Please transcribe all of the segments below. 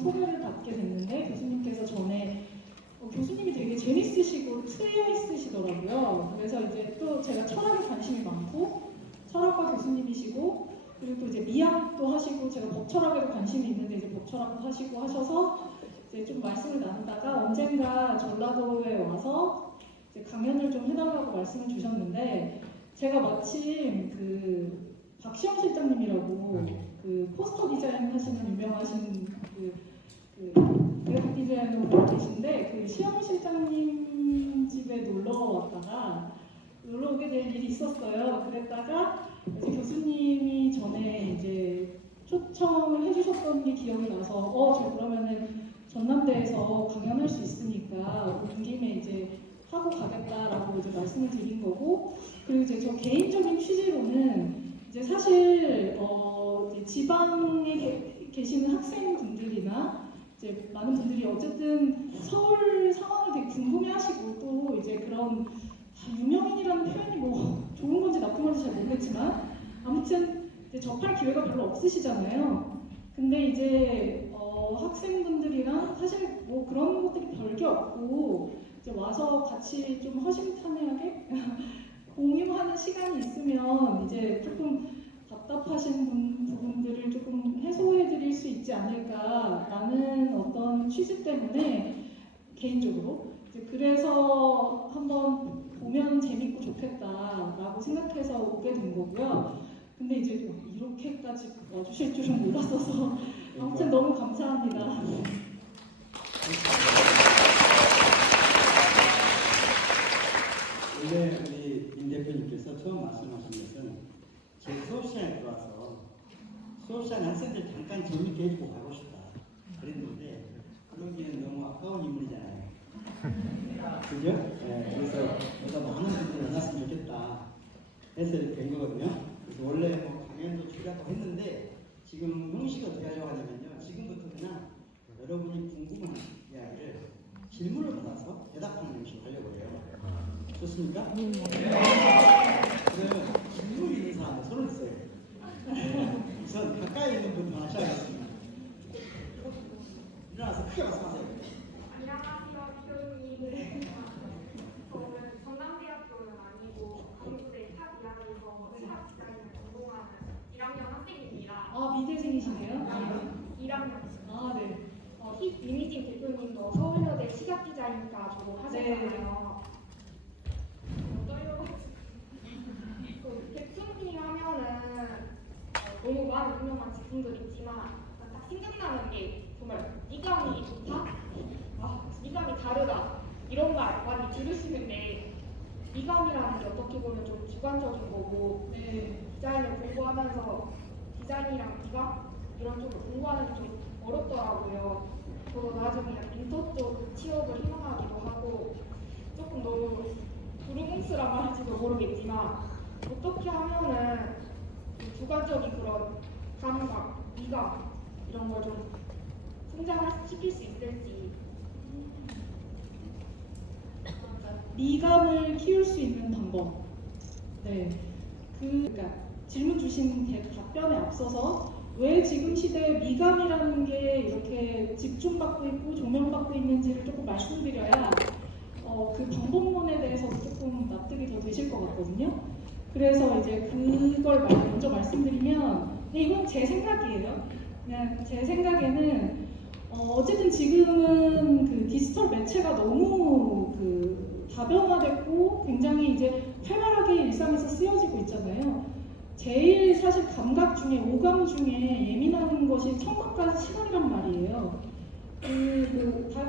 소개를 받게 됐는데 교수님께서 전에 교수님이 되게 재밌으시고 트여 있으시더라고요. 그래서 이제 또 제가 철학에 관심이 많고 철학과 교수님이시고 그리고 또 이제 미학도 하시고 제가 법철학에도 관심이 있는데 이제 법철학도 하시고 하셔서 이제 좀 말씀을 나누다가 언젠가 전라도에 와서 이제 강연을 좀 해달라고 말씀을 주셨는데 제가 마침 그 박시영 실장님이라고 그 포스터 디자인 하시는 유명하신 그 그래픽 디자이너로 계신데 그 시영 실장님 집에 놀러 오게 될 일이 있었어요. 그랬다가 이제 교수님이 전에 이제 초청을 해주셨던 게 기억이 나서 저 그러면은 전남대에서 강연할 수 있으니까 온 김에 이제 하고 가겠다라고 이제 말씀을 드린 거고 그리고 이제 저 개인적인 취지로는 이제 사실 이제 지방에 계시는 학생분들이나 이제 많은 분들이 어쨌든 서울 상황을 되게 궁금해하시고 또 이제 그런 유명인이라는 표현이 뭐 좋은 건지 나쁜 건지 잘 모르겠지만 아무튼 이제 접할 기회가 별로 없으시잖아요. 근데 이제 학생분들이랑 사실 뭐 그런 것들이 별게 없고 이제 와서 같이 좀 허심탄회하게 공유하는 시간이 있으면 이제 조금 답답하신 부분들을 조금 해소해드릴 수 있지 않을까라는 어떤 취지 때문에 개인적으로 이제 그래서 한번 보면 재밌고 좋겠다라고 생각해서 오게 된 거고요. 근데 이제 이렇게까지 와주실 줄은 몰랐어서 아무튼 너무 감사합니다. 원래 우리 임 대표님께서 처음 말씀하신 것은 제 수업 시간에 들어와서 수업 시간 학생들 잠깐 재밌게 해주고 가고 싶다 그랬는데 그러기에는 너무 아까운 인물이잖아요. 그죠? 네, 그래서 보다 많은 분들을 만났으면 좋겠다 해서 이렇게 된 거거든요. 그래서 원래 뭐 강연도 준비하고 했는데 지금 형식이 어떻게 하려고 하냐면요. 지금부터 그냥 여러분이 궁금한 이야기를 질문을 받아서 대답하는 형식으로 하려고 해요. 좋습니까? 그러면 질문 있는 사람은 손을 드세요. 네, 우선 가까이 있는 분 하나 시작하겠습니다. 일어나서 크게 말씀하세요. 안녕하세요, 교수님. 저는 전남대학교는 아니고 경주대 탑 이하에서 탑 디자인을 전공하는 1학년 학생입니다. 아 미대생이시네요? 1학년. 아 네. 이미진 대표님도 서울여대 시각 디자인과 졸업하셨잖아요. 대표님 하면은 너무 많은 유명한 제품들 있지만 딱 생각나는 게 정말 미감이 좋다? 미감이 다르다. 이런 말 많이 들으시는데 미감이라는 게 어떻게 보면 좀 주관적인 거고 디자인을 공부하면서 디자인이랑 미감 이런 쪽을 공부하는 게 좀 어렵더라고요. 저도 나중에 인터 쪽 취업을 희망하기도 하고 조금 너무 두루뭉술한 말인지도 모르겠지만 어떻게 하면은 주관적인 그런 감각, 미감 이런 걸 좀 성장시킬 수 있을지. 미감을 키울 수 있는 방법. 네. 그러니까 질문 주신 답변에 앞서서 왜 지금 시대에 미감이라는 게 이렇게 집중받고 있고 조명받고 있는지를 조금 말씀드려야 그 방법론에 대해서 조금 납득이 더 되실 것 같거든요. 그래서 이제 그걸 먼저 말씀드리면 이건 제 생각이에요. 그냥 제 생각에는 어쨌든 지금은 그 디지털 매체가 너무 그 다변화됐고 굉장히 이제 활발하게 일상에서 쓰여지고 있잖아요. 제일 사실 감각 중에 오감 중에 예민한 것이 청각과 시각이란 말이에요.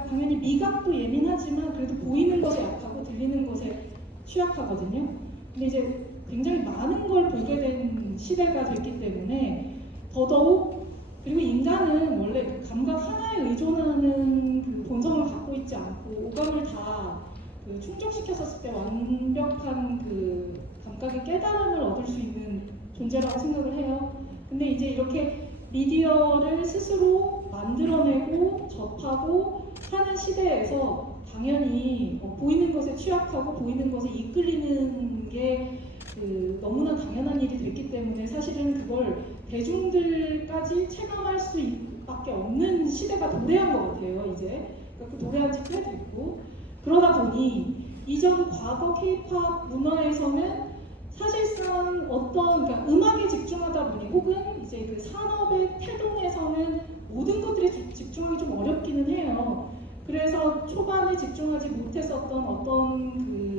당연히 미각도 예민하지만 그래도 보이는 것에 약하고 들리는 것에 취약하거든요. 근데 이제 굉장히 많은 걸 보게 된 시대가 됐기 때문에 더더욱 그리고 인간은 원래 감각 하나에 의존하는 그 본성을 갖고 있지 않고 오감을 다 그 충족시켰을 때 완벽한 그 감각의 깨달음을 얻을 수 있는 존재라고 생각을 해요. 근데 이제 이렇게 미디어를 스스로 만들어내고 접하고 하는 시대에서 당연히 보이는 것에 취약하고 보이는 것에 이끌리는 게 그 너무나 당연한 일이 됐기 때문에 사실은 그걸 대중들까지 체감할 수밖에 수밖에 없는 시대가 도래한 것 같아요. 이제 그 도래한 지 꽤 됐고 그러다 보니 이전 과거 K-팝 문화에서는 사실상 어떤 그러니까 음악에 집중하다 보니 혹은 이제 그 산업의 태동에서는 모든 것들에 집중하기 좀 어렵기는 해요. 그래서 초반에 집중하지 못했었던 어떤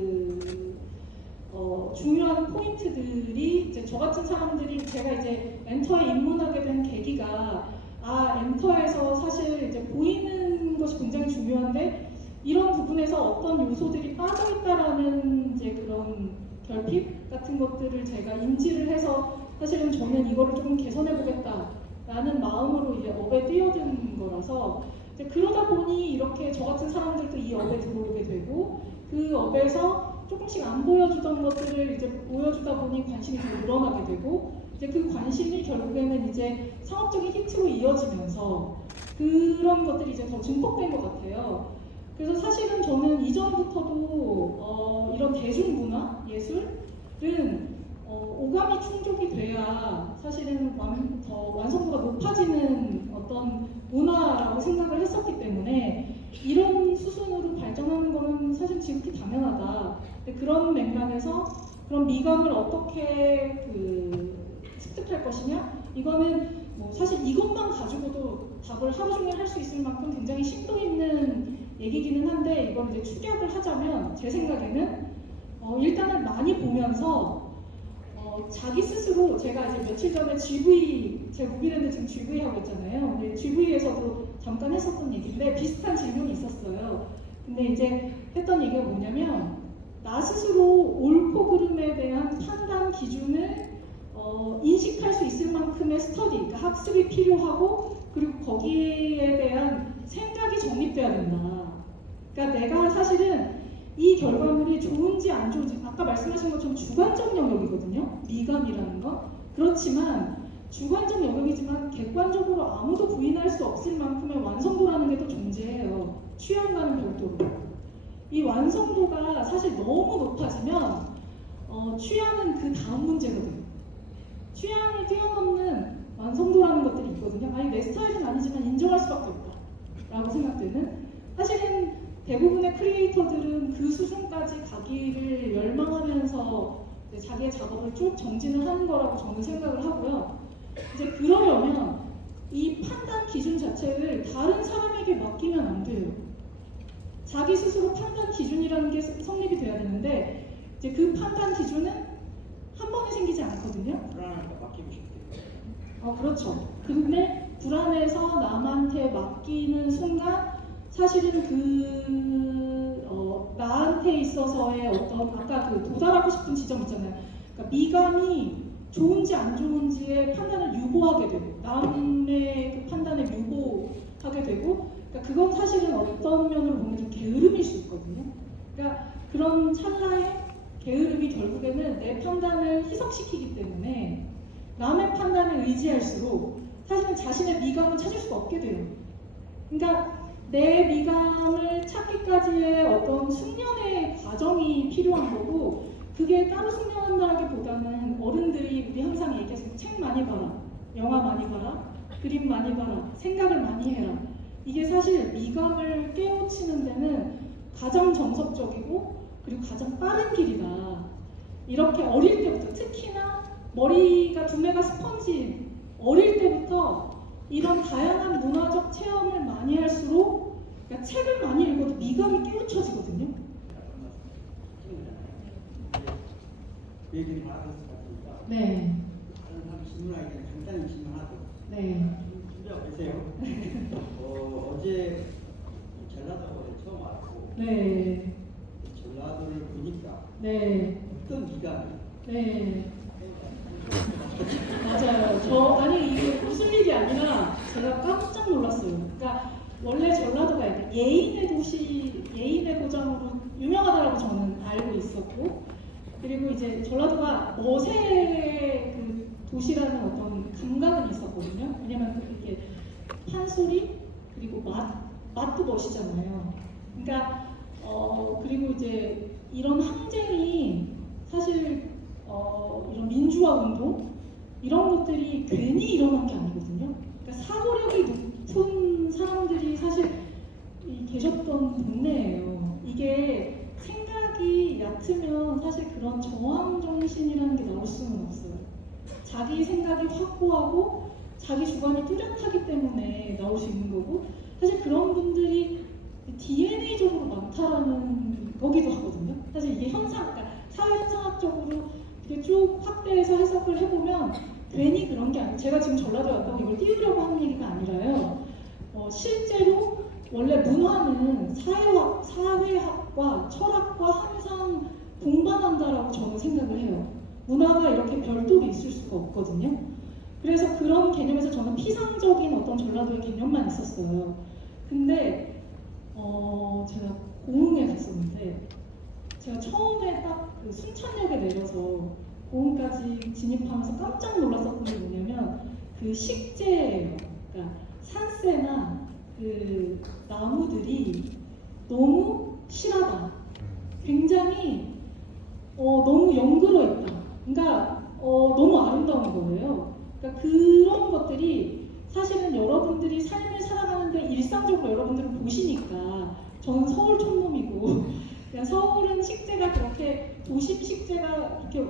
중요한 포인트들이 이제 저 같은 사람들이 제가 이제 엔터에 입문하게 된 계기가 엔터에서 사실 이제 보이는 것이 굉장히 중요한데 이런 부분에서 어떤 요소들이 빠져 있다라는 이제 그런 결핍 같은 것들을 제가 인지를 해서 사실은 저는 이거를 조금 개선해 보겠다라는 마음으로 이제 업에 뛰어든 거라서 이제 그러다 보니 이렇게 저 같은 사람들도 이 업에 들어오게 되고 그 업에서 조금씩 안 보여주던 것들을 이제 보여주다 보니 관심이 더 늘어나게 되고 이제 그 관심이 결국에는 이제 상업적인 히트로 이어지면서 그런 것들이 이제 더 증폭된 것 같아요. 그래서 사실은 저는 이전부터도 이런 대중문화, 예술은 오감이 충족이 돼야 사실은 더 완성도가 높아지는 어떤 문화라고 생각을 했었기 때문에 이런 수순으로 발전하는 거는 사실 지극히 당연하다. 근데 그런 맥락에서 그런 미감을 어떻게 습득할 것이냐? 이거는 뭐 사실 이것만 가지고도 답을 하루 종일 할 수 있을 만큼 굉장히 심도 있는 얘기기는 한데 이걸 이제 축약을 하자면 제 생각에는 일단은 많이 보면서 자기 스스로 제가 이제 며칠 전에 GV 제 무비랜드 지금 GV 하고 있잖아요. 근데 GV에서도 잠깐 했었던 얘기인데 비슷한 질문이 있었어요. 근데 이제 했던 얘기가 뭐냐면 나 스스로 옳고 그름에 대한 판단 기준을 인식할 수 있을 만큼의 스터디, 그러니까 학습이 필요하고 그리고 거기에 대한 생각이 정립돼야 된다. 그러니까 내가 사실은 이 결과물이 좋은지 안 좋은지 아까 말씀하신 것처럼 주관적 영역이거든요. 미감이라는 건. 그렇지만 주관적 영역이지만 객관적으로 아무도 부인할 수 없을 만큼의 완성도라는 게 또 존재해요. 취향과는 별도로. 이 완성도가 사실 너무 높아지면 취향은 그 다음 문제거든요. 취향을 뛰어넘는 완성도라는 것들이 있거든요. 아니 내 스타일은 아니지만 인정할 수밖에 없다 라고 생각되는 사실은 대부분의 크리에이터들은 그 수준까지 가기를 열망하면서 이제 자기의 작업을 쭉 정진을 하는 거라고 저는 생각을 하고요. 이제 그러려면 이 판단 기준 자체를 다른 사람에게 맡기면 안 돼요. 자기 스스로 판단 기준이라는 게 성립이 돼야 되는데 이제 그 판단 기준은 한 번에 생기지 않거든요. 불안하니까 맡기고 싶대요. 그렇죠. 근데 불안해서 남한테 맡기는 순간 사실은 나한테 있어서의 어떤 아까 도달하고 싶은 지점 있잖아요. 그러니까 미감이 좋은지 안 좋은지의 판단을 유보하게 되고 남의 그 판단을 유보하게 되고 그러니까 그건 사실은 어떤 면으로 보면 좀 게으름일 수 있거든요. 그러니까 그런 찰나의 게으름이 결국에는 내 판단을 희석시키기 때문에 남의 판단을 의지할수록 사실은 자신의 미감을 찾을 수가 없게 돼요. 그러니까 내 미감을 찾기까지의 어떤 숙련의 과정이 필요한 거고 그게 따로 숙련한다기보다는 어른들이 우리 항상 얘기해서 책 많이 봐라, 영화 많이 봐라, 그림 많이 봐라, 생각을 많이 해라. 이게 사실 미감을 깨우치는 데는 가장 정석적이고 그리고 가장 빠른 길이다. 이렇게 어릴 때부터 특히나 머리가 두뇌가 스펀지 어릴 때부터 이런 다양한 문화적 체험을 많이 할수록 그러니까 책을 많이 읽어도 미감이 깨우쳐지거든요. 그 얘기를 말하는 것 같으니까 네. 다른 사람 질문하기 전에 간단히 질문하고 네. 준비하고 계세요. 어제 전라도에 처음 왔고 네. 전라도를 보니까 네. 어떤 미감이 네. 맞아요. 아니 이게 무슨 일이 아니라 제가 깜짝 놀랐어요. 그러니까 원래 전라도가 약간 예인의 도시, 예인의 고장으로 유명하다라고 저는 알고 있었고, 그리고 이제 전라도가 멋의 그 도시라는 어떤 감각은 있었거든요. 왜냐면 이렇게 판소리 그리고 맛도 멋이잖아요. 그러니까 그리고 이제 이런 항쟁이 사실 이런 민주화 운동 이런 것들이 괜히 일어난 게 아니거든요. 그러니까 사고력이 저항 정신이라는 게 나올 수는 없어요. 자기 생각이 확고하고 자기 주관이 뚜렷하기 때문에 나올 수 있는 거고, 사실 그런 분들이 DNA적으로 많다라는 거기도 하거든요. 사실 이게 그러니까 사회 현상학적으로 이렇게 쭉 확대해서 해석을 해보면 괜히 그런 게 아니에요. 제가 지금 전라도에 왔다고 이걸 띄우려고 하는 얘기가 아니라요. 실제로 원래 문화는 사회학과 철학과 항상 동반한다라고 저는 생각을 해요. 문화가 이렇게 별도로 있을 수가 없거든요. 그래서 그런 개념에서 저는 피상적인 어떤 전라도의 개념만 있었어요. 근데 제가 고흥에 갔었는데 제가 처음에 딱 그 순천역에 내려서 고흥까지 진입하면서 깜짝 놀랐었던 게 뭐냐면 그 식재예요. 그러니까 산세나 그 나무들이 너무 실하다. 굉장히 너무 연그러 있다. 그러니까 너무 아름다운 거예요. 그러니까 그런 것들이 사실은 여러분들이 삶을 살아가는데 일상적으로 여러분들은 보시니까 저는 서울 촌놈이고 그냥 서울은 식재가 그렇게 도심 식재가 그렇게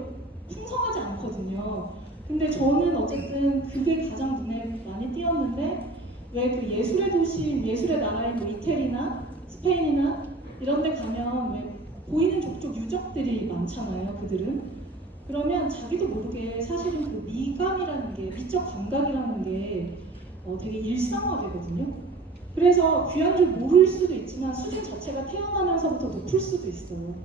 풍성하지 않거든요. 근데 저는 어쨌든 그게 가장 눈에 많이 띄었는데 왜 그 예술의 도시, 예술의 나라인 뭐 이태리나 스페인이나 이런 데 가면 왜 보이는 족족 유적들이 많잖아요, 그들은. 그러면 자기도 모르게 사실은 그 미감이라는 게, 미적 감각이라는 게 되게 일상화되거든요. 그래서 귀한 줄 모를 수도 있지만 수준 자체가 태어나면서부터 높을 수도 있어요.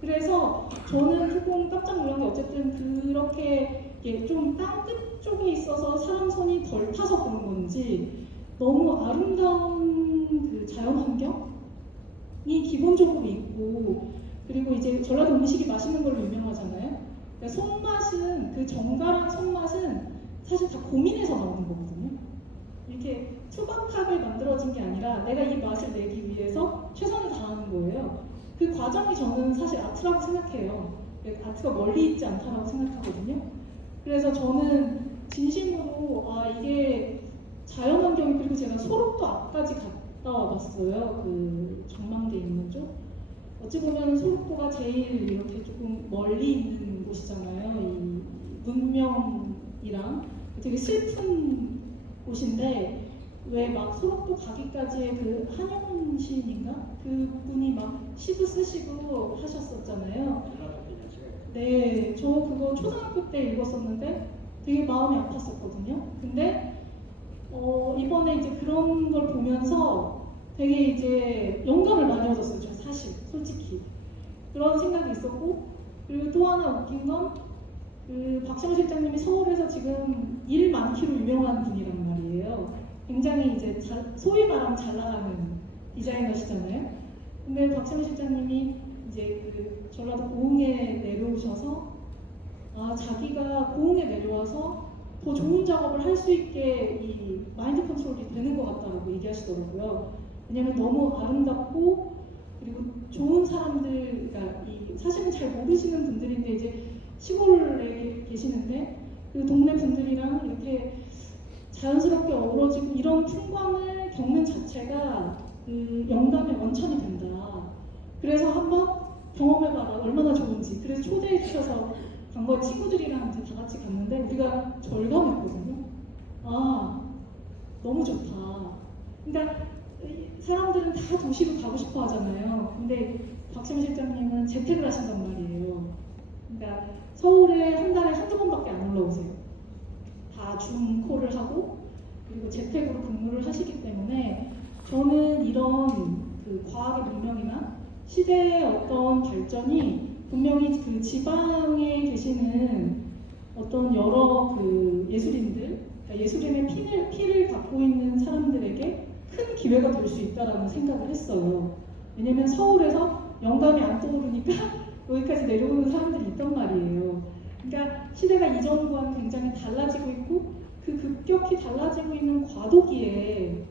그래서 저는 조금 깜짝 놀란 게 어쨌든 그렇게 좀 땅끝 쪽에 있어서 사람 손이 덜 타서 그런 건지 너무 아름다운 그 자연 환경이 기본적으로 있고, 그리고 이제 전라도 음식이 맛있는 걸로 유명하잖아요. 그러니까 손맛은, 그 정갈한 손맛은 사실 다 고민해서 나오는 거거든요. 이렇게 투박하게 만들어진 게 아니라 내가 이 맛을 내기 위해서 최선을 다하는 거예요. 그 과정이 저는 사실 아트라고 생각해요. 아트가 멀리 있지 않다라고 생각하거든요. 그래서 저는 진심으로 이게 자연환경이, 그리고 제가 소록도 앞까지 갔다 와봤어요. 그 전망대 있는 쪽. 어찌 보면 소록도가 제일 이렇게 조금 멀리 있는 곳이잖아요. 이 문명이랑 되게 슬픈 곳인데 왜 막 소록도 가기까지의 그 한영훈 시인인가? 그분이 막 시도 쓰시고 하셨었잖아요. 네, 저 그거 초등학교 때 읽었었는데 되게 마음이 아팠었거든요. 근데 이번에 이제 그런 걸 보면서 되게 이제 영감을 많이 얻었어요. 저 사실 솔직히 그런 생각이 있었고, 그리고 또 하나 웃긴 건 그 박시영 실장님이 서울에서 지금 일 많기로 유명한 분이란 말이에요. 굉장히 이제 소위 말하면 잘 나가는 디자이너시잖아요. 근데 박시영 실장님이 이제 그 전라도 고흥에 내려오셔서 자기가 고흥에 내려와서 더 좋은 작업을 할 수 있게 이 마인드 컨트롤이 되는 것 같다고 얘기하시더라고요. 왜냐면 너무 아름답고 그리고 좋은 사람들, 그러니까 사실은 잘 모르시는 분들인데 이제 시골에 계시는데 그 동네 분들이랑 이렇게 자연스럽게 어우러지고 이런 풍광을 겪는 자체가 그 영감의 원천이 된다. 그래서 한번 경험해봐라, 얼마나 좋은지. 그래서 초대해 주셔서 간 거에 친구들이랑 이제 다 같이 갔는데 우리가 절감했거든요. 너무 좋다. 그러니까 사람들은 다 도시로 가고 싶어 하잖아요. 근데 박시영 실장님은 재택을 하신단 말이에요. 그러니까 서울에 한 달에 한두 번밖에 안 올라오세요. 다 줌콜을 하고 그리고 재택으로 근무를 하시기 때문에 저는 이런 그 과학의 문명이나 시대의 어떤 발전이 분명히 그 지방에 계시는 어떤 여러 그 예술인들, 그러니까 예술인의 피를 갖고 있는 사람들에게 큰 기회가 될 수 있다라는 생각을 했어요. 왜냐면 서울에서 영감이 안 떠오르니까 여기까지 내려오는 사람들이 있단 말이에요. 그러니까 시대가 이전과는 굉장히 달라지고 있고 그 급격히 달라지고 있는 과도기에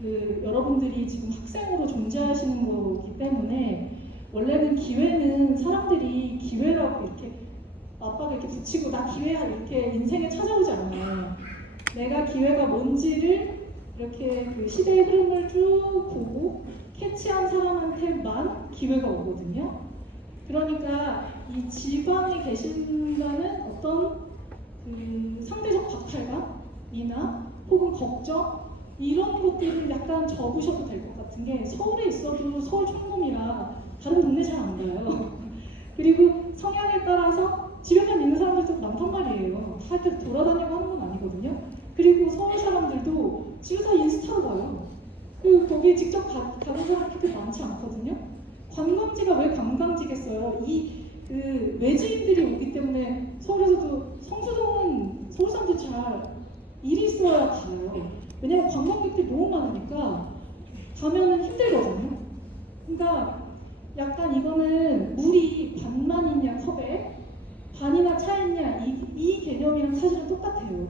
그 여러분들이 지금 학생으로 존재하시는 거기 때문에 원래는 기회는 사람들이 기회라고 이렇게 맞박을 이렇게 붙이고 나 기회야 이렇게 인생에 찾아오지 않아요. 내가 기회가 뭔지를 이렇게 그 시대의 흐름을 쭉 보고 캐치한 사람한테만 기회가 오거든요. 그러니까 이 지방에 계신다는 어떤 그 상대적 박탈감이나 혹은 걱정 이런 것들을 약간 접으셔도 될 것 같은 게 서울에 있어도 서울 총범이라 다른 동네 잘 안 가요. 그리고 성향에 따라서 집에만 있는 사람들도 많단 말이에요. 다 이렇게 돌아다니고 하는 건 아니거든요. 그리고 서울 사람들도 집에 다 인스타로 가요. 그리고 거기에 직접 가는 사람이 그렇게 많지 않거든요. 관광지가 왜 관광지겠어요? 그 외지인들이 오기 때문에 서울에서도 성수동은 서울 사람들 잘 일이 있어야 가요. 왜냐면 관광객들이 너무 많으니까 가면은 힘들거든요. 그러니까 약간 이거는 물이 반만 있냐 컵에 반이나 차 있냐 이 개념이랑 사실은 똑같아요.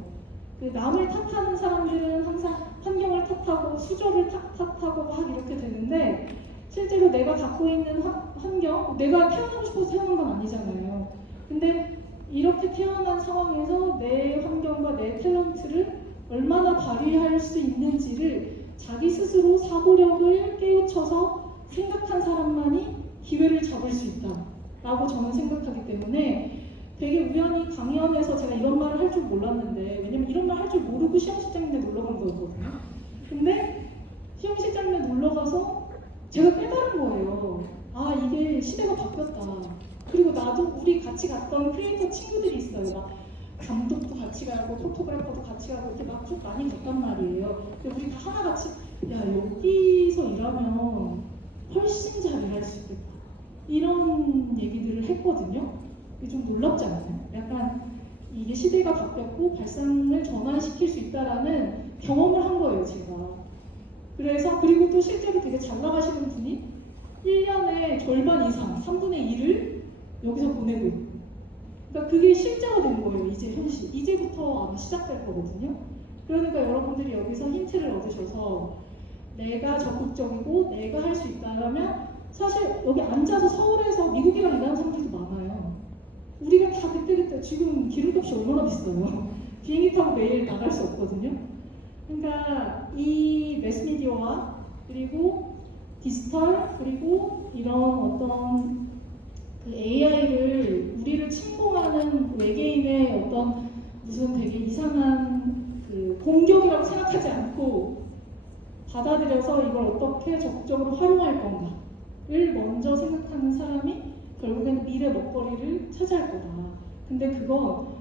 그 남을 탓하는 사람들은 항상 환경을 탓하고 수조를 탓하고 막 이렇게 되는데 실제로 내가 갖고 있는 환경, 내가 태어나고 싶어서 태어난 건 아니잖아요. 근데 이렇게 태어난 상황에서 내 환경과 내 탤런트를 얼마나 발휘할 수 있는지를 자기 스스로 사고력을 깨우쳐서 생각한 사람만이 기회를 잡을 수 있다라고 저는 생각하기 때문에 되게 우연히 강연에서 제가 이런 말을 할 줄 몰랐는데 왜냐면 이런 말 할 줄 모르고 시험실장님네 놀러 간 거였거든요. 근데 시험실장님네 놀러 가서 제가 깨달은 거예요. 아 이게 시대가 바뀌었다. 그리고 나도 우리 같이 갔던 크리에이터 친구들이 있어요. 막 감독도 같이 가고 포토그래퍼도 같이 가고 이렇게 막 쭉 많이 갔단 말이에요. 근데 우리 다 하나같이 야 여기서 일하면 훨씬 잘 일할 수 있겠다. 이런 얘기들을 했거든요. 이게 좀 놀랍지 않나요? 약간 이게 시대가 바뀌었고 발상을 전환시킬 수 있다라는 경험을 한 거예요, 제가. 그래서 그리고 또 실제로 되게 잘 나가시는 분이 1년에 절반 이상, 3분의 1을 여기서 보내고 있고 그러니까 그게 실제가 된 거예요, 이제 현실. 이제부터 아마 시작될 거거든요. 그러니까 여러분들이 여기서 힌트를 얻으셔서 내가 적극적이고 내가 할 수 있다면 사실 여기 앉아서 서울에서 미국이랑 일하는 사람들도 많아요. 우리가 다 그때그때 지금 기름값이 얼마나 비싸요. 비행기 타고 매일 나갈 수 없거든요. 그러니까 이 매스미디어와 그리고 디지털 그리고 이런 어떤 그 AI를 우리를 침공하는 외계인의 어떤 무슨 되게 이상한 그 공격이라고 생각하지 않고 받아들여서 이걸 어떻게 적극적으로 활용할 건가를 먼저 생각하는 사람이 결국엔 미래 먹거리를 차지할 거다. 근데 그건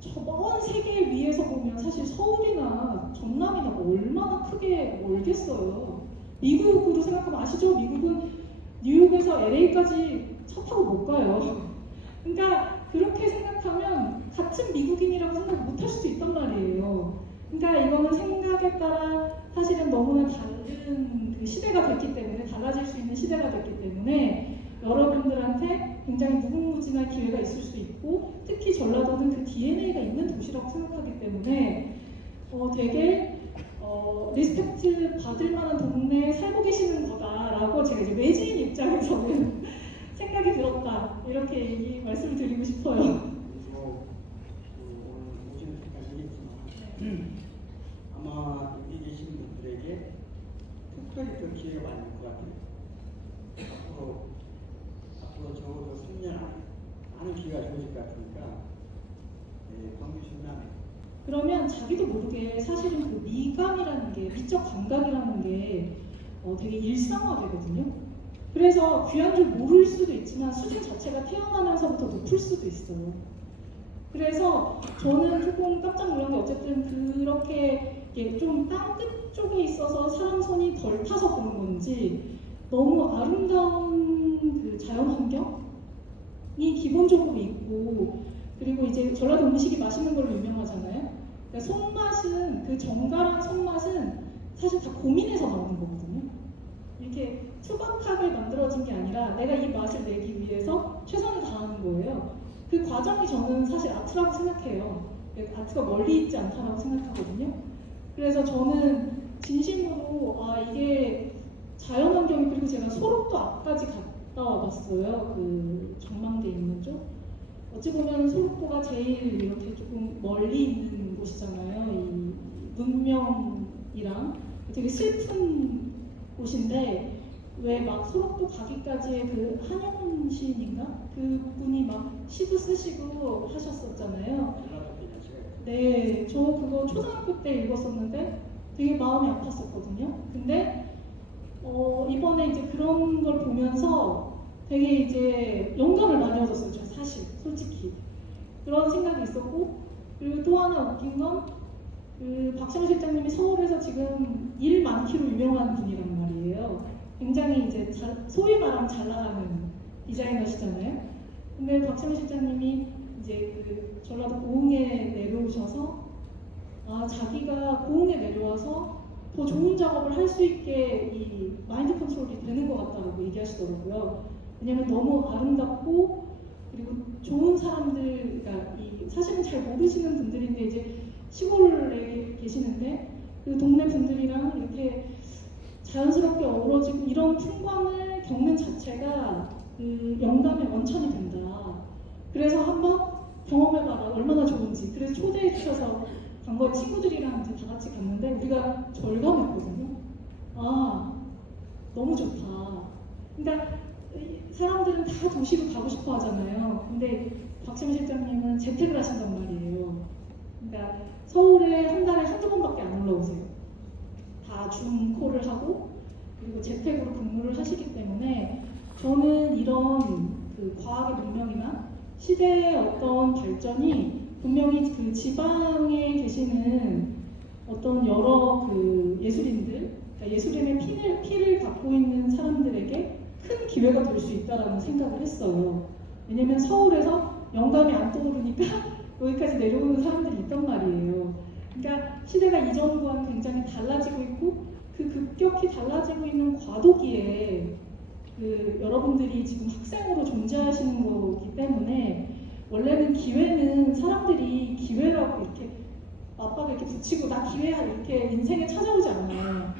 저 먼 세계 위에서 보면 사실 서울이나 전남이나 뭐 얼마나 크게 멀겠어요. 미국으로 생각하면 아시죠? 미국은 뉴욕에서 LA까지 차 타고 못 가요. 그러니까 그렇게 생각하면 같은 미국인이라고 생각 못 할 수도 있단 말이에요. 그러니까 이거는 생각에 따라 사실은 너무나 다른 그 시대가 됐기 때문에 달라질 수 있는 시대가 됐기 때문에 여러분들한테 굉장히 무궁무진한 기회가 있을 수 있고 특히 전라도는 그 DNA가 있는 도시라고 생각하기 때문에 되게 리스펙트 받을 만한 동네에 살고 계시는 거다라고 제가 이제 외지인 입장에서는 생각이 들었다 이렇게 말씀을 드리고 싶어요. 그래서 오늘 오시는 분까지 얘기했지만 아마 여기 계신 분들에게 특별히 더 기회가 많을 것 같아요. 앞으로 적어도 3년 안에 많은 기회가 주어질 것 같으니까 광주시면 그러면 자기도 모르게 사실은 그 미감이라는 게 미적 감각이라는 게 되게 일상화되거든요. 그래서 귀한 줄 모를 수도 있지만 수준 자체가 태어나면서부터 높을 수도 있어요. 그래서 저는 조금 깜짝 놀란 게 어쨌든 그렇게 좀 땅끝 쪽에 있어서 사람 손이 덜 타서 그런 건지 너무 아름다운 그 자연 환경이 기본적으로 있고 그리고 이제 전라도 음식이 맛있는 걸로 유명하잖아요. 그러니까 손맛은 그 정갈한 손맛은 사실 다 고민해서 나오는 거거든요. 이렇게 투박하게 만들어진 게 아니라 내가 이 맛을 내기 위해서 최선을 다하는 거예요. 그 과정이 저는 사실 아트라고 생각해요. 아트가 멀리 있지 않다라고 생각하거든요. 그래서 저는 진심으로 이게 자연환경이 그리고 제가 소록도 앞까지 갔다 와봤어요. 그 전망대 있는 쪽. 어찌 보면 소록도가 제일 이렇게 조금 멀리 있는 곳이잖아요. 이 문명이랑 되게 슬픈 곳인데 왜 막 소록도 가기까지의 그 한영훈 시인인가? 그 분이 막 시도 쓰시고 하셨었잖아요. 전라도 대전시가 네, 저 그거 초등학교 때 읽었었는데 되게 마음이 아팠었거든요. 근데 이번에 이제 그런 걸 보면서 되게 이제 영감을 많이 얻었어요. 저 사실 솔직히 그런 생각이 있었고, 그리고 또 하나 웃긴 건 그 박시영 실장님이 서울에서 지금 일 많기로 유명한 분이란 말이에요. 굉장히 이제 소위 말하면 잘 나가는 디자이너시잖아요. 근데 박시영 실장님이 이제 그 전라도 고흥에 내려오셔서 자기가 고흥에 내려와서 더 좋은 작업을 할 수 있게 이 마인드 컨트롤이 되는 것 같다고 얘기하시더라고요. 왜냐면 너무 아름답고 그리고 좋은 사람들, 그러니까 사실은 잘 모르시는 분들인데 이제 시골에 계시는데 그 동네 분들이랑 이렇게 자연스럽게 어우러지고 이런 풍광을 겪는 자체가 그 영감의 원천이 된다. 그래서 한번 경험해봐라, 얼마나 좋은지. 그래서 초대해 주셔서 간 거에 친구들이랑 이제 다 같이 갔는데 우리가 절감했거든요. 너무 좋다. 그러니까 사람들은 다 도시로 가고 싶어 하잖아요. 근데 박시영 실장님은 재택을 하신단 말이에요. 그러니까 서울에 한 달에 한두 번밖에 안 올라오세요. 다 줌콜을 하고 그리고 재택으로 근무를 하시기 때문에 저는 이런 그 과학의 문명이나 시대의 어떤 발전이 분명히 그 지방에 계시는 어떤 여러 그 예술인들, 그러니까 예술인의 피를 갖고 있는 사람들에게 큰 기회가 될 수 있다라는 생각을 했어요. 왜냐면 서울에서 영감이 안 떠오르니까 여기까지 내려오는 사람들이 있단 말이에요. 그러니까 시대가 이전과는 굉장히 달라지고 있고 그 급격히 달라지고 있는 과도기에 그 여러분들이 지금 학생으로 존재하시는 거기 때문에 원래는 기회는 사람들이 기회라고 이렇게 맞박을 이렇게 붙이고 나 기회야 이렇게 인생에 찾아오지 않아요.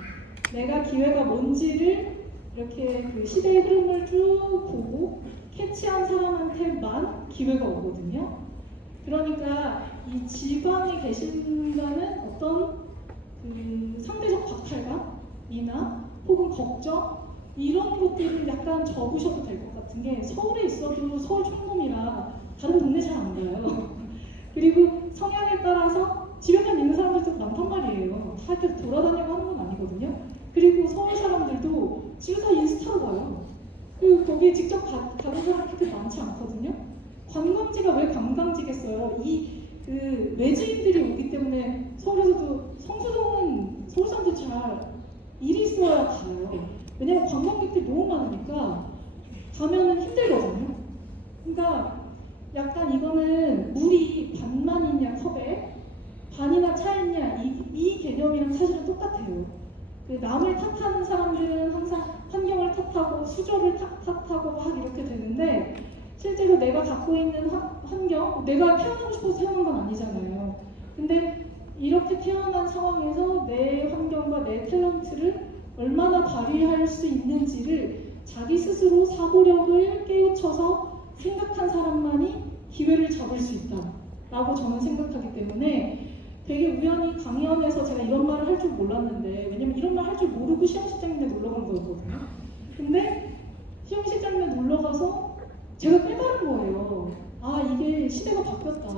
내가 기회가 뭔지를 이렇게 그 시대의 흐름을 쭉 보고 캐치한 사람한테만 기회가 오거든요. 그러니까 이 지방에 계신다는 어떤 그 상대적 박탈감이나 혹은 걱정 이런 것들을 약간 접으셔도 될 것 같은 게 서울에 있어도 서울 총금이라 다른 동네 잘 안 가요. 그리고 성향에 따라서 집에만 있는 사람들도 많단 말이에요. 다 이렇게 돌아다니고 하는 건 아니거든요. 그리고 서울 사람들도 집에 다 인스타로 가요. 그리고 거기에 직접 가는 사람 그렇게 많지 않거든요. 관광지가 왜 관광지겠어요? 그 외지인들이 오기 때문에 서울에서도 성수동은 서울 사람들 잘 일이 있어야 가요. 왜냐면 관광객들이 너무 많으니까 가면은 힘들거든요. 그러니까 약간 이거는 물이 반만 있냐 컵에 반이나 차 있냐 이 개념이랑 사실은 똑같아요. 그 남을 탓하는 사람들은 항상 환경을 탓하고 수조를 탓하고 막 이렇게 되는데 실제로 내가 갖고 있는 환경, 내가 태어나고 싶어서 태어난 건 아니잖아요. 근데 이렇게 태어난 상황에서 내 환경과 내 탤런트를 얼마나 발휘할 수 있는지를 자기 스스로 사고력을 깨우쳐서 생각한 사람만이 기회를 잡을 수 있다라고 저는 생각하기 때문에 되게 우연히 강연에서 제가 이런 말을 할 줄 몰랐는데 왜냐면 이런 말 할 줄 모르고 시영 실장님네 놀러 간 거였거든요. 근데 시영 실장님네 놀러 가서 제가 깨달은 거예요. 이게 시대가 바뀌었다.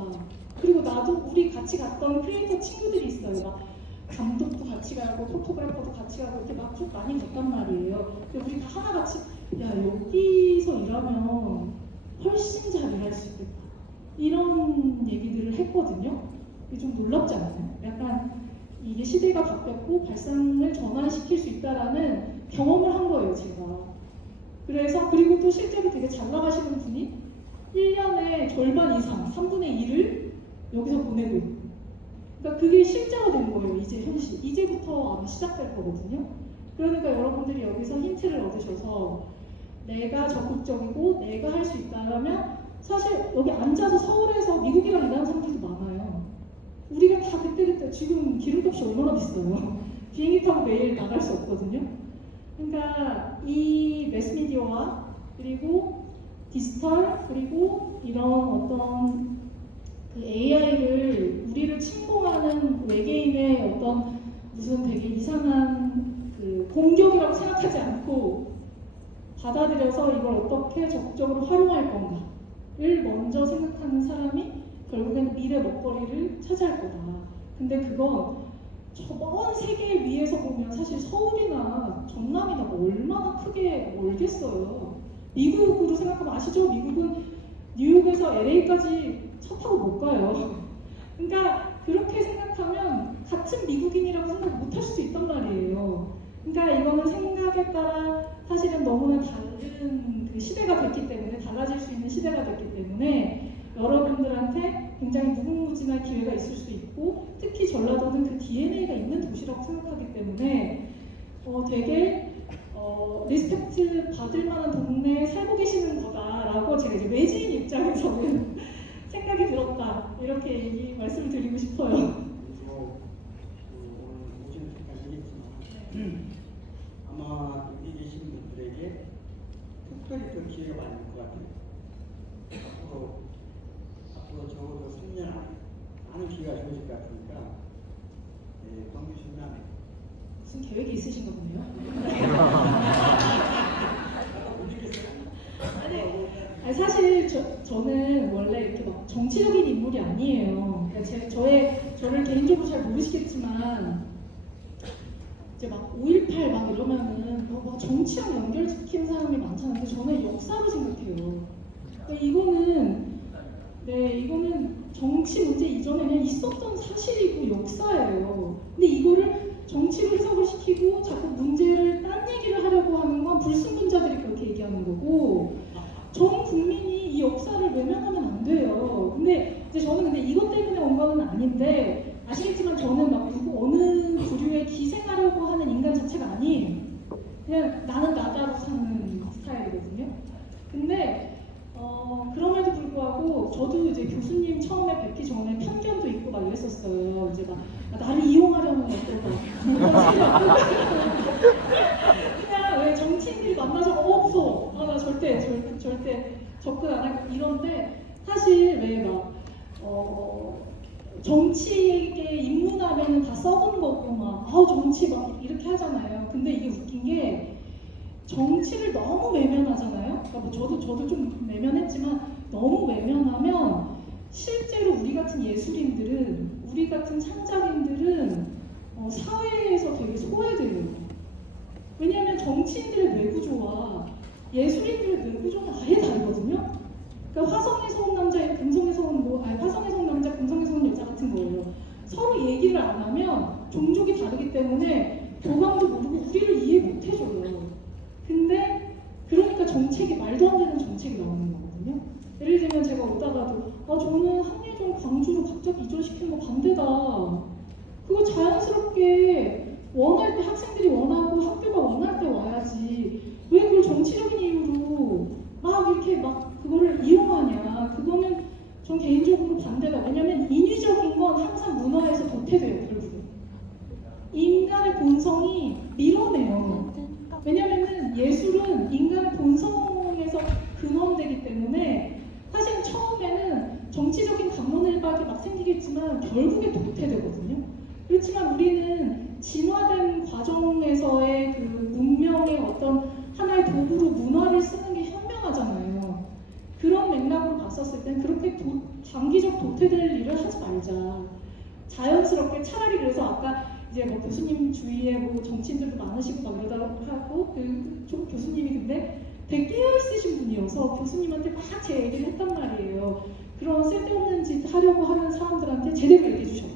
그리고 나도 우리 같이 갔던 크리에이터 친구들이 있어요. 막 감독도 같이 가고 포토그래퍼도 같이 가고 이렇게 막 쭉 많이 갔단 말이에요. 근데 우리 다 하나같이 여기서 일하면 훨씬 잘 일할 수 있겠다. 이런 얘기들을 했거든요. 이게 좀 놀랍지 않나요? 약간 이게 시대가 바뀌었고 발상을 전환시킬 수 있다라는 경험을 한 거예요, 제가. 그래서 그리고 또 실제로 되게 잘 나가시는 분이 1년의 절반 이상, 3분의 1을 여기서 보내고 있고 그러니까 그게 실제로 된 거예요, 이제 현실. 이제부터 아마 시작될 거거든요. 그러니까 여러분들이 여기서 힌트를 얻으셔서 내가 적극적이고 내가 할 수 있다면 사실 여기 앉아서 서울에서 미국이랑 일하는 사람들도 많아요. 우리가 다 그때그때 지금 기름값이 얼마나 비싸요. 비행기 타고 매일 나갈 수 없거든요. 그러니까 이 매스미디어와 그리고 디지털 그리고 이런 어떤 그 AI를 우리를 침공하는 외계인의 어떤 무슨 되게 이상한 그 공격이라고 생각하지 않고 받아들여서 이걸 어떻게 적극적으로 활용할 건가를 먼저 생각하는 사람이 결국엔 미래 먹거리를 차지할 거다. 근데 그건 저 먼 세계 위에서 보면 사실 서울이나 전남이나 뭐 얼마나 크게 멀겠어요. 미국으로 생각하면 아시죠? 미국은 뉴욕에서 LA까지 차 타고 못 가요. 그러니까 그렇게 생각하면 같은 미국인이라고 생각 못 할 수도 있단 말이에요. 그러니까 이거는 생각에 따라 사실은 너무나 다른 그 시대가 됐기 때문에 달라질 수 있는 시대가 됐기 때문에 여러분들한테 굉장히 무궁무진한 기회가 있을 수 있고 특히 전라도는 그 DNA가 있는 도시라고 생각하기 때문에 되게 리스펙트 받을 만한 동네에 살고 계시는 거다라고 제가 이제 외지인 입장에서는 생각이 들었다 이렇게 말씀을 드리고 싶어요. 그리고 오늘 오전 때까지 얘기했지만 아마 여기 계신 분들에게 특별히 더 기회가 많을 것 같아요. 앞으로 적어도 3년 안에 많은 기회가 주어질 것 같으니까 광주시면 무슨 계획이 있으신가 보네요. 아니, 사실 저는 원래 이렇게 막 정치적인 인물이 아니에요. 그러니까 저를 개인적으로 잘 모르시겠지만 이제 막 5.18 막 이러면은 막 정치랑 연결시키는 사람이 많잖아요. 근데 저는 역사로 생각해요. 그러니까 이거는 정치 문제 이전에 그냥 있었던 사실이고 역사예요. 근데 이거를 정치로 해석을 시키고 자꾸 문제를 딴 얘기를 하려고 하는 건 불순분자들이 그렇게 얘기하는 거고 전 국민이 이 역사를 외면하면 안 돼요. 근데 이제 저는 이것 때문에 온 거는 아닌데 아시겠지만 저는 막 어느 부류에 기생하려고 하는 인간 자체가 아니에요. 그냥 나는 나다로 사는 스타일이거든요. 근데 그럼에도 불구하고 저도 이제 교수님 처음에 뵙기 전에 편견도 있고 막 이랬었어요. 이제 막 나를 이용하려는 어떨까. 그냥 왜 정치인들이 만나서 없어. 나 절대 접근 안 하고 이런데 사실 왜 막 정치에 입문하면은 다 썩은 거고 막 정치 막 이렇게 하잖아요. 근데 이게 웃긴 게 정치를 너무 외면하잖아요. 그러니까 뭐 저도 좀 외면했지만 너무 외면하면 실제로 우리 같은 예술인들은 우리 같은 창작인들은 사회에서 되게 소외돼요. 왜냐하면 정치인들의 뇌구조와 예술인들의 뇌구조는 아예 다르거든요. 그러니까 화성에서 온 남자, 금성에서 온 화성에서 온 남자, 금성에서 온 여자 같은 거예요. 서로 얘기를 안 하면 종족이 다르기 때문에 교감도 모르고 우리를 이해 못 해줘요. 근데 그러니까 정책이 말도 안 되는 정책이 나오는 거거든요. 예를 들면 제가 오다가도 저는 한예종 광주로 갑자기 이전시키는 거 반대다. 그거 자연스럽게 원할 때 학생들이 원하고 학교가 원할 때 와야지. 왜 그걸 정치적인 이유로 막 이렇게 막 그거를 이용하냐. 그거는 전 개인적으로 반대다. 왜냐면 인위적인 건 항상 문화에서 도태돼요. 결국은. 인간의 본성이 밀어내요. 왜냐면은 예술은 인간의 본성에서 근원되기 때문에 사실 처음에는 정치적인 감론을박이 막 생기겠지만 결국에 도태되거든요. 그렇지만 우리는 진화된 과정에서의 그 문명의 어떤 하나의 도구로 문화를 쓰는 게 현명하잖아요. 그런 맥락으로 봤었을 땐 그렇게 장기적 도태될 일을 하지 말자. 자연스럽게 차라리 그래서 아까 이제 뭐 교수님 주위에 뭐 정치인들도 많으시고 막 이러다고 하고 교수님이 근데 되게 깨어있으신 분이어서 교수님한테 막 제 얘기를 했단 말이에요. 그런 쓸데없는 짓 하려고 하는 사람들한테 제대로 얘기해 주셨고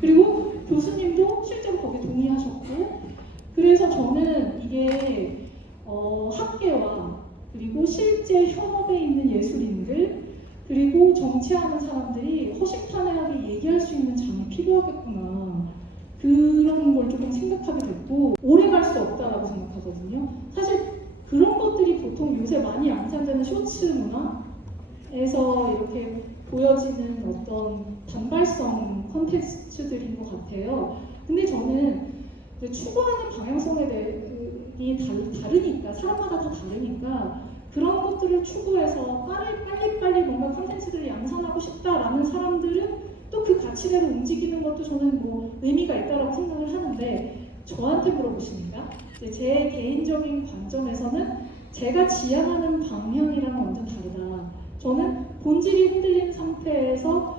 그리고 교수님도 실제로 거기에 동의하셨고 그래서 저는 이게 학계와 그리고 실제 현업에 있는 예술인들 그리고 정치하는 사람들이 허심탄회하게 얘기할 수 있는 장이 필요하겠구나. 그런 걸 조금 생각하게 됐고 오래 갈 수 없다라고 생각하거든요. 사실 그런 것들이 보통 요새 많이 양산되는 쇼츠 문화에서 이렇게 보여지는 어떤 단발성 컨텐츠들인 것 같아요. 근데 저는 추구하는 방향성에 대해 다르니까 사람마다 다 다르니까 그런 것들을 추구해서 빨리 뭔가 컨텐츠들을 양산하고 싶다라는 사람들은 또 그 가치대로 움직이는 것도 저는 뭐 의미가 있다고 생각을 하는데 저한테 물어보십니까? 제 개인적인 관점에서는 제가 지향하는 방향이랑은 완전 다르다. 저는 본질이 흔들린 상태에서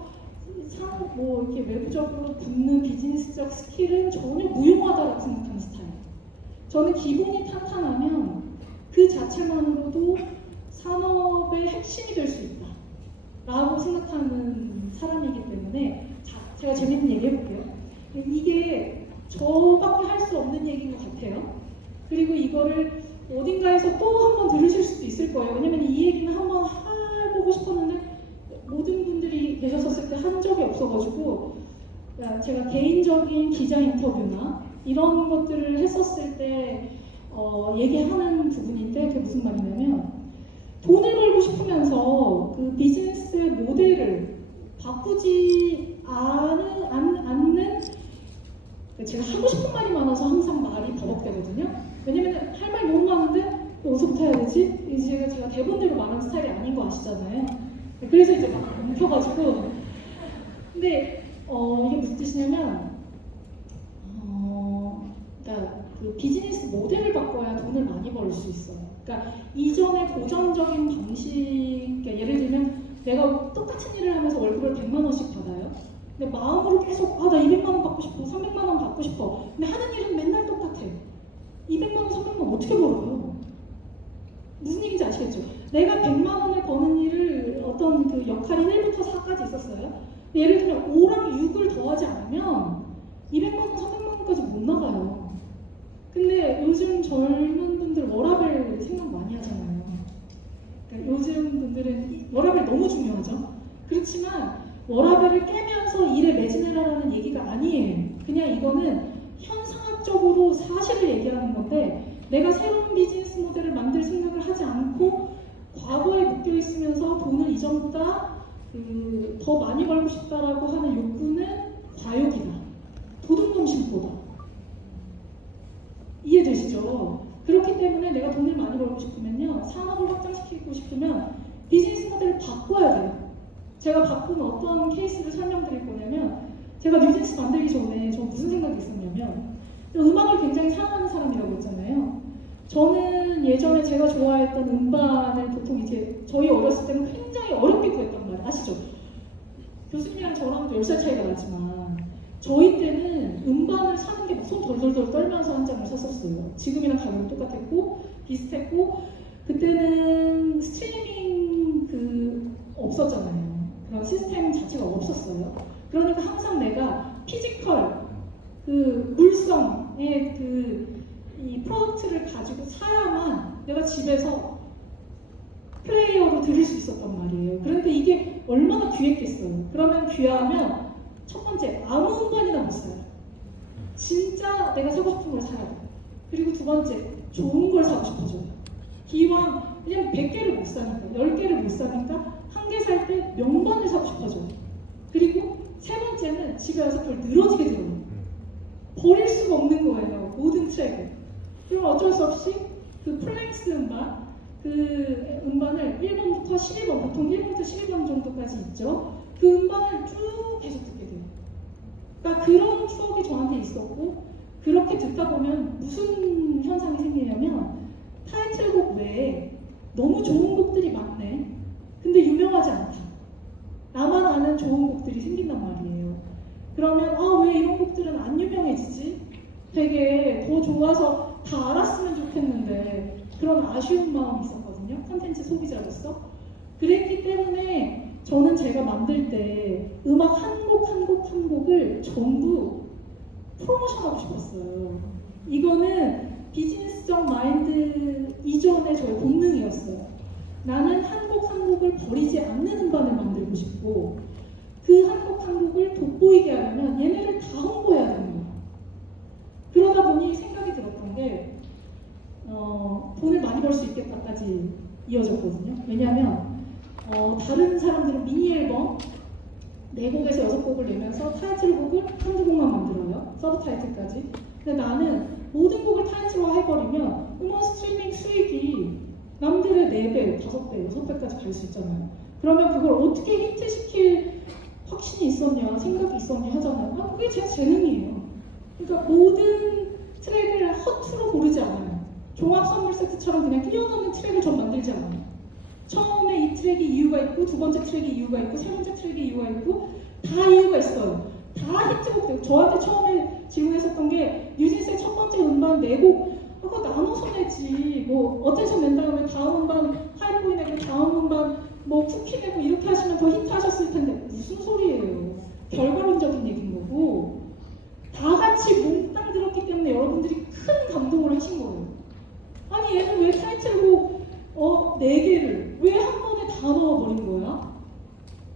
뭐 이렇게 외부적으로 붙는 비즈니스적 스킬은 전혀 무용하다라고 생각하는 스타일. 저는 기본이 탄탄하면 그 자체만으로도 산업의 핵심이 될 수 있다 라고 생각하는 사람이기 때문에 자, 제가 재밌는 얘기 해볼게요. 이게 저밖에 할 수 없는 얘기인 것 같아요. 그리고 이거를 어딘가에서 또 한 번 들으실 수도 있을 거예요. 왜냐면 이 얘기는 한번 해보고 싶었는데 모든 분들이 계셨었을 때 한 적이 없어가지고 제가 개인적인 기자 인터뷰나 이런 것들을 했었을 때 얘기하는 부분인데 그게 무슨 말이냐면 돈을 벌고 싶으면서 그 비즈니스 모델을 바꾸지 않는 제가 하고 싶은 말이 많아서 항상 말이 버벅대거든요. 왜냐면 할 말이 너무 많은데 어디서부터 해야 되지? 이제 제가 대본대로 말하는 스타일이 아닌 거 아시잖아요. 그래서 이제 막 뭉쳐가지고 근데 이게 무슨 뜻이냐면 그러니까 그 비즈니스 모델을 바꿔야 돈을 많이 벌 수 있어요. 그러니까 이전의 고전적인 방식, 그러니까 예를 들면 내가 똑같은 일을 하면서 월급을 100만 원씩 받아요. 근데 마음으로 계속 나 200만 원 받고 싶어, 300만 원 받고 싶어. 근데 하는 일은 맨날 똑같아. 200만 원, 300만 원 어떻게 벌어요? 무슨 얘기인지 아시겠죠? 내가 100만 원을 버는 일을 어떤 그 역할이 1부터 4까지 있었어요. 예를 들면 5랑 6을 더하지 않으면 200만 원, 300만 원까지 못 나가요. 근데 요즘 젊은 분들 워라밸 생각 많이 하잖아요. 그러니까 요즘 분들은 워라밸 너무 중요하죠. 그렇지만 워라밸을 깨면서 일에 매진해라라는 얘기가 아니에요. 그냥 이거는 현상학적으로 사실을 얘기하는 건데 내가 새로운 비즈니스 모델을 만들 생각을 하지 않고 과거에 묶여 있으면서 돈을 이전보다 더 많이 벌고 싶다라고 하는 욕구는 과욕이다. 도둑놈심보다. 이해되시죠? 그렇기 때문에 내가 돈을 많이 벌고 싶으면요, 산업을 확장시키고 싶으면 비즈니스 모델을 바꿔야 돼요. 제가 바꾼 어떤 케이스를 설명드릴 거냐면 제가 뉴진스 만들기 전에 저 무슨 생각이 있었냐면 음악을 굉장히 사랑하는 사람이라고 했잖아요. 저는 예전에 제가 좋아했던 음반을 보통 이제 저희 어렸을 때는 굉장히 어렵게 구했단 말이에요. 아시죠? 교수님이랑 저랑 10살 차이가 나지만 저희 때는 음반을 사는 게 손 덜덜덜 떨면서 한 장을 샀었어요. 지금이랑 가격이 똑같았고 비슷했고 그때는 스트리밍 없었잖아요. 그런 시스템 자체가 없었어요. 그러니까 항상 내가 피지컬 물성의 이 프로덕트를 가지고 사야만 내가 집에서 플레이어로 들을 수 있었단 말이에요. 그러니까 이게 얼마나 귀했겠어요. 그러면 귀하면 첫 번째, 아무 음반이나 못 사요. 진짜 내가 사고 싶은 걸 사야 돼. 그리고 두 번째, 좋은 걸 사고 싶어져요. 기왕 그냥 100개를 못 사니까, 10개를 못 사니까 한 개 살 때 명반을 사고 싶어져요. 그리고 세 번째는 집에 와서 그걸 늘어지게 들어요. 버릴 수가 없는 거예요. 모든 트랙을. 그럼 어쩔 수 없이 그 플랭스 음반, 그 음반을 1번부터 12번, 보통 1번부터 12번 정도까지 있죠. 그 음반을 쭉 계속 듣게 돼요. 그러니까 그런 추억이 저한테 있었고 그렇게 듣다 보면 무슨 현상이 생기냐면 타이틀곡 외에 너무 좋은 곡들이 많네. 근데 유명하지 않다. 나만 아는 좋은 곡들이 생긴단 말이에요. 그러면 왜 이런 곡들은 안 유명해지지? 되게 더 좋아서 다 알았으면 좋겠는데 그런 아쉬운 마음이 있었거든요. 콘텐츠 소비자로서. 그랬기 때문에 저는 제가 만들 때 음악 한 곡 한 곡 한 곡을 전부 프로모션하고 싶었어요. 이거는 비즈니스적 마인드 이전의 저의 본능이었어요. 나는 한 곡 한 곡을 버리지 않는 음반을 만들고 싶고 그 한 곡 한 곡을 돋보이게 하려면 얘네를 다 홍보해야 되는 거예요. 그러다 보니 생각이 들었던 게 돈을 많이 벌 수 있겠다까지 이어졌거든요. 왜냐하면 다른 사람들은 미니 앨범 4곡에서 6곡을 내면서 타이틀곡을 한두 곡만 만들어요. 서브 타이틀까지. 근데 나는 모든 곡을 타이틀화 해버리면 음원 스트리밍 수익이 남들의 4배, 5배, 6배까지 갈 수 있잖아요. 그러면 그걸 어떻게 히트시킬 확신이 있었냐, 생각이 있었냐 하잖아요. 그게 제 재능이에요. 그러니까 모든 트랙을 허투루 고르지 않아요. 종합 선물 세트처럼 그냥 끼워넣는 트랙 알지 않아요? 처음에 이 트랙이 이유가 있고 두 번째 트랙이 이유가 있고 세 번째 트랙이 이유가 있고 다 이유가 있어요. 다 히트곡들. 저한테 처음에 질문했었던 게 뉴진스의 첫 번째 음반 4곡 그거 나눠서 내지 뭐 어텐션 낸 다음에 다음 음반 하이보이 내고 다음 음반 뭐 쿠키 내고 이렇게 하시면 더 히트하셨을 텐데 무슨 소리예요. 결과론적인 얘기인 거고 다 같이 몽땅 들었기 때문에 여러분들이 큰 감동을 하신 거예요. 아니 얘는 왜 타이틀곡 4개를 왜 한 번에 다 넣어버린 거야?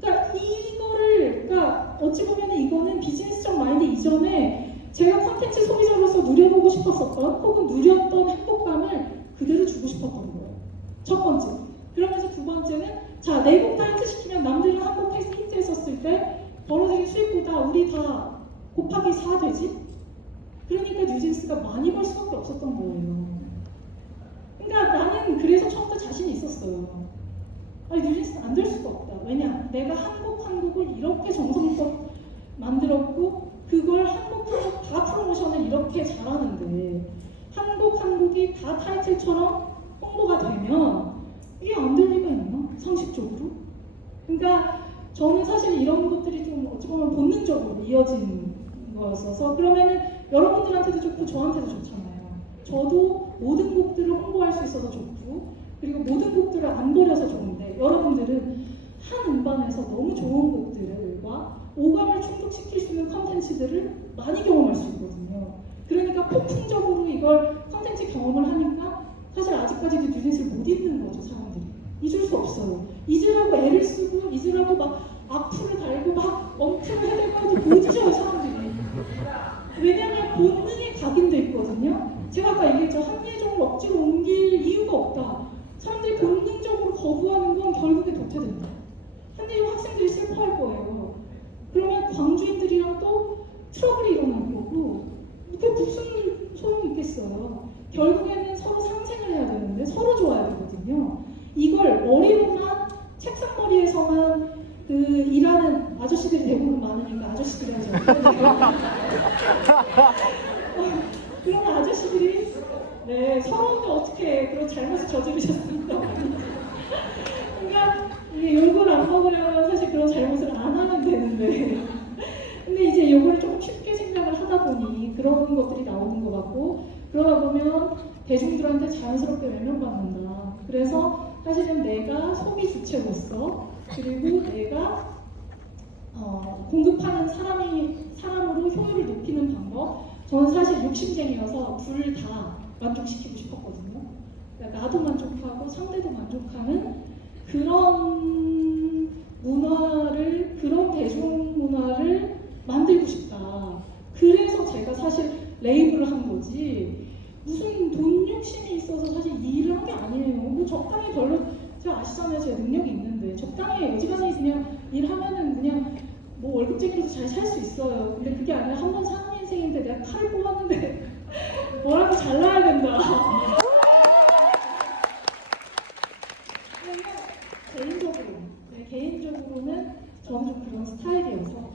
그러니까 이거를 그러니까 어찌 보면 이거는 비즈니스적 마인드 이전에 제가 콘텐츠 소비자로서 누려보고 싶었었던 혹은 누렸던 행복감을 그대로 주고 싶었던 거예요. 첫 번째. 그러면서 두 번째는 자, 4곡 다 히트시키면 남들이 한 곡 히트했었을 때 벌어들인 수익보다 우리 다 곱하기 4 되지? 그러니까 뉴진스가 많이 벌 수밖에 없었던 거예요. 그러니까 나는 그래서 처음부터 자신이 있었어요. 아니 뉴진스는 안 될 수가 없다. 왜냐? 내가 한 곡 한 곡을 이렇게 정성껏 만들었고 그걸 한 곡 한 곡 다 프로모션을 이렇게 잘하는데 한 곡 한 곡이 다 타이틀처럼 홍보가 되면 이게 안 될 리가 있나? 상식적으로? 그러니까 저는 사실 이런 것들이 좀 어찌 보면 본능적으로 이어진 거였어서 그러면은 여러분들한테도 좋고 저한테도 좋잖아요. 저도 모든 곡들을 홍보할 수 있어서 좋고 그리고 모든 곡들을 안 버려서 좋은데 여러분들은 한 음반에서 너무 좋은 곡들과 오감을 충족시킬 수 있는 컨텐츠들을 많이 경험할 수 있거든요. 그러니까 폭풍적으로 이걸 컨텐츠 경험을 하니까 사실 아직까지도 뉴진스를 못 잊는 거죠, 사람들이. 잊을 수 없어요. 잊으라고 애를 쓰고 잊으라고 막 악플을 달고 막 엄플을 해대고 해도 못 잊어요, 사람들이. 왜냐하면 본능에 각인돼 있거든요. 제가 아까 얘기했죠. 한예종을 억지로 옮길 이유가 없다. 사람들이 본능적으로 거부하는 건 결국에 도태된다. 한예종 학생들이 슬퍼할 거예요. 그러면 광주인들이랑 또 트러블이 일어날 거고 그게 무슨 소용이 있겠어요. 결국에는 서로 상생을 해야 되는데 서로 좋아야 되거든요. 이걸 머리로만 책상머리에서만 그 일하는 아저씨들이 대부분 많으니까 아저씨들이 하죠. 그런 아저씨들이 네 서로는 어떻게 그런 잘못을 저지르셨습니까? 그러니까 이게 욕을 안 먹으려면 사실 그런 잘못을 안 하면 되는데 근데 이제 요거를 조금 쉽게 생각을 하다 보니 그런 것들이 나오는 것 같고 그러다 보면 대중들한테 자연스럽게 외면받는다. 그래서 사실은 내가 소비 주체로서 그리고 내가 공급하는 사람으로 효율을 높이는 방법 저는 사실 욕심쟁이여서 둘 다 만족시키고 싶었거든요. 그러니까 나도 만족하고 상대도 만족하는 그런 문화를 그런 대중문화를 만들고 싶다. 그래서 제가 사실 레이블을 한 거지 무슨 돈 욕심이 있어서 사실 일을 한 게 아니에요. 뭐 적당히 별로 제가 아시잖아요. 제가 능력이 있는데 적당히 어지간히 그냥 일하면은 그냥 뭐 월급쟁이로도 잘 살 수 있어요. 근데 그게 아니라 한 번 사는 인생인데 내가 칼을 뽑았는데 뭐라도 잘나야 된다. 개인적으로는 저는 좀 그런 스타일이어서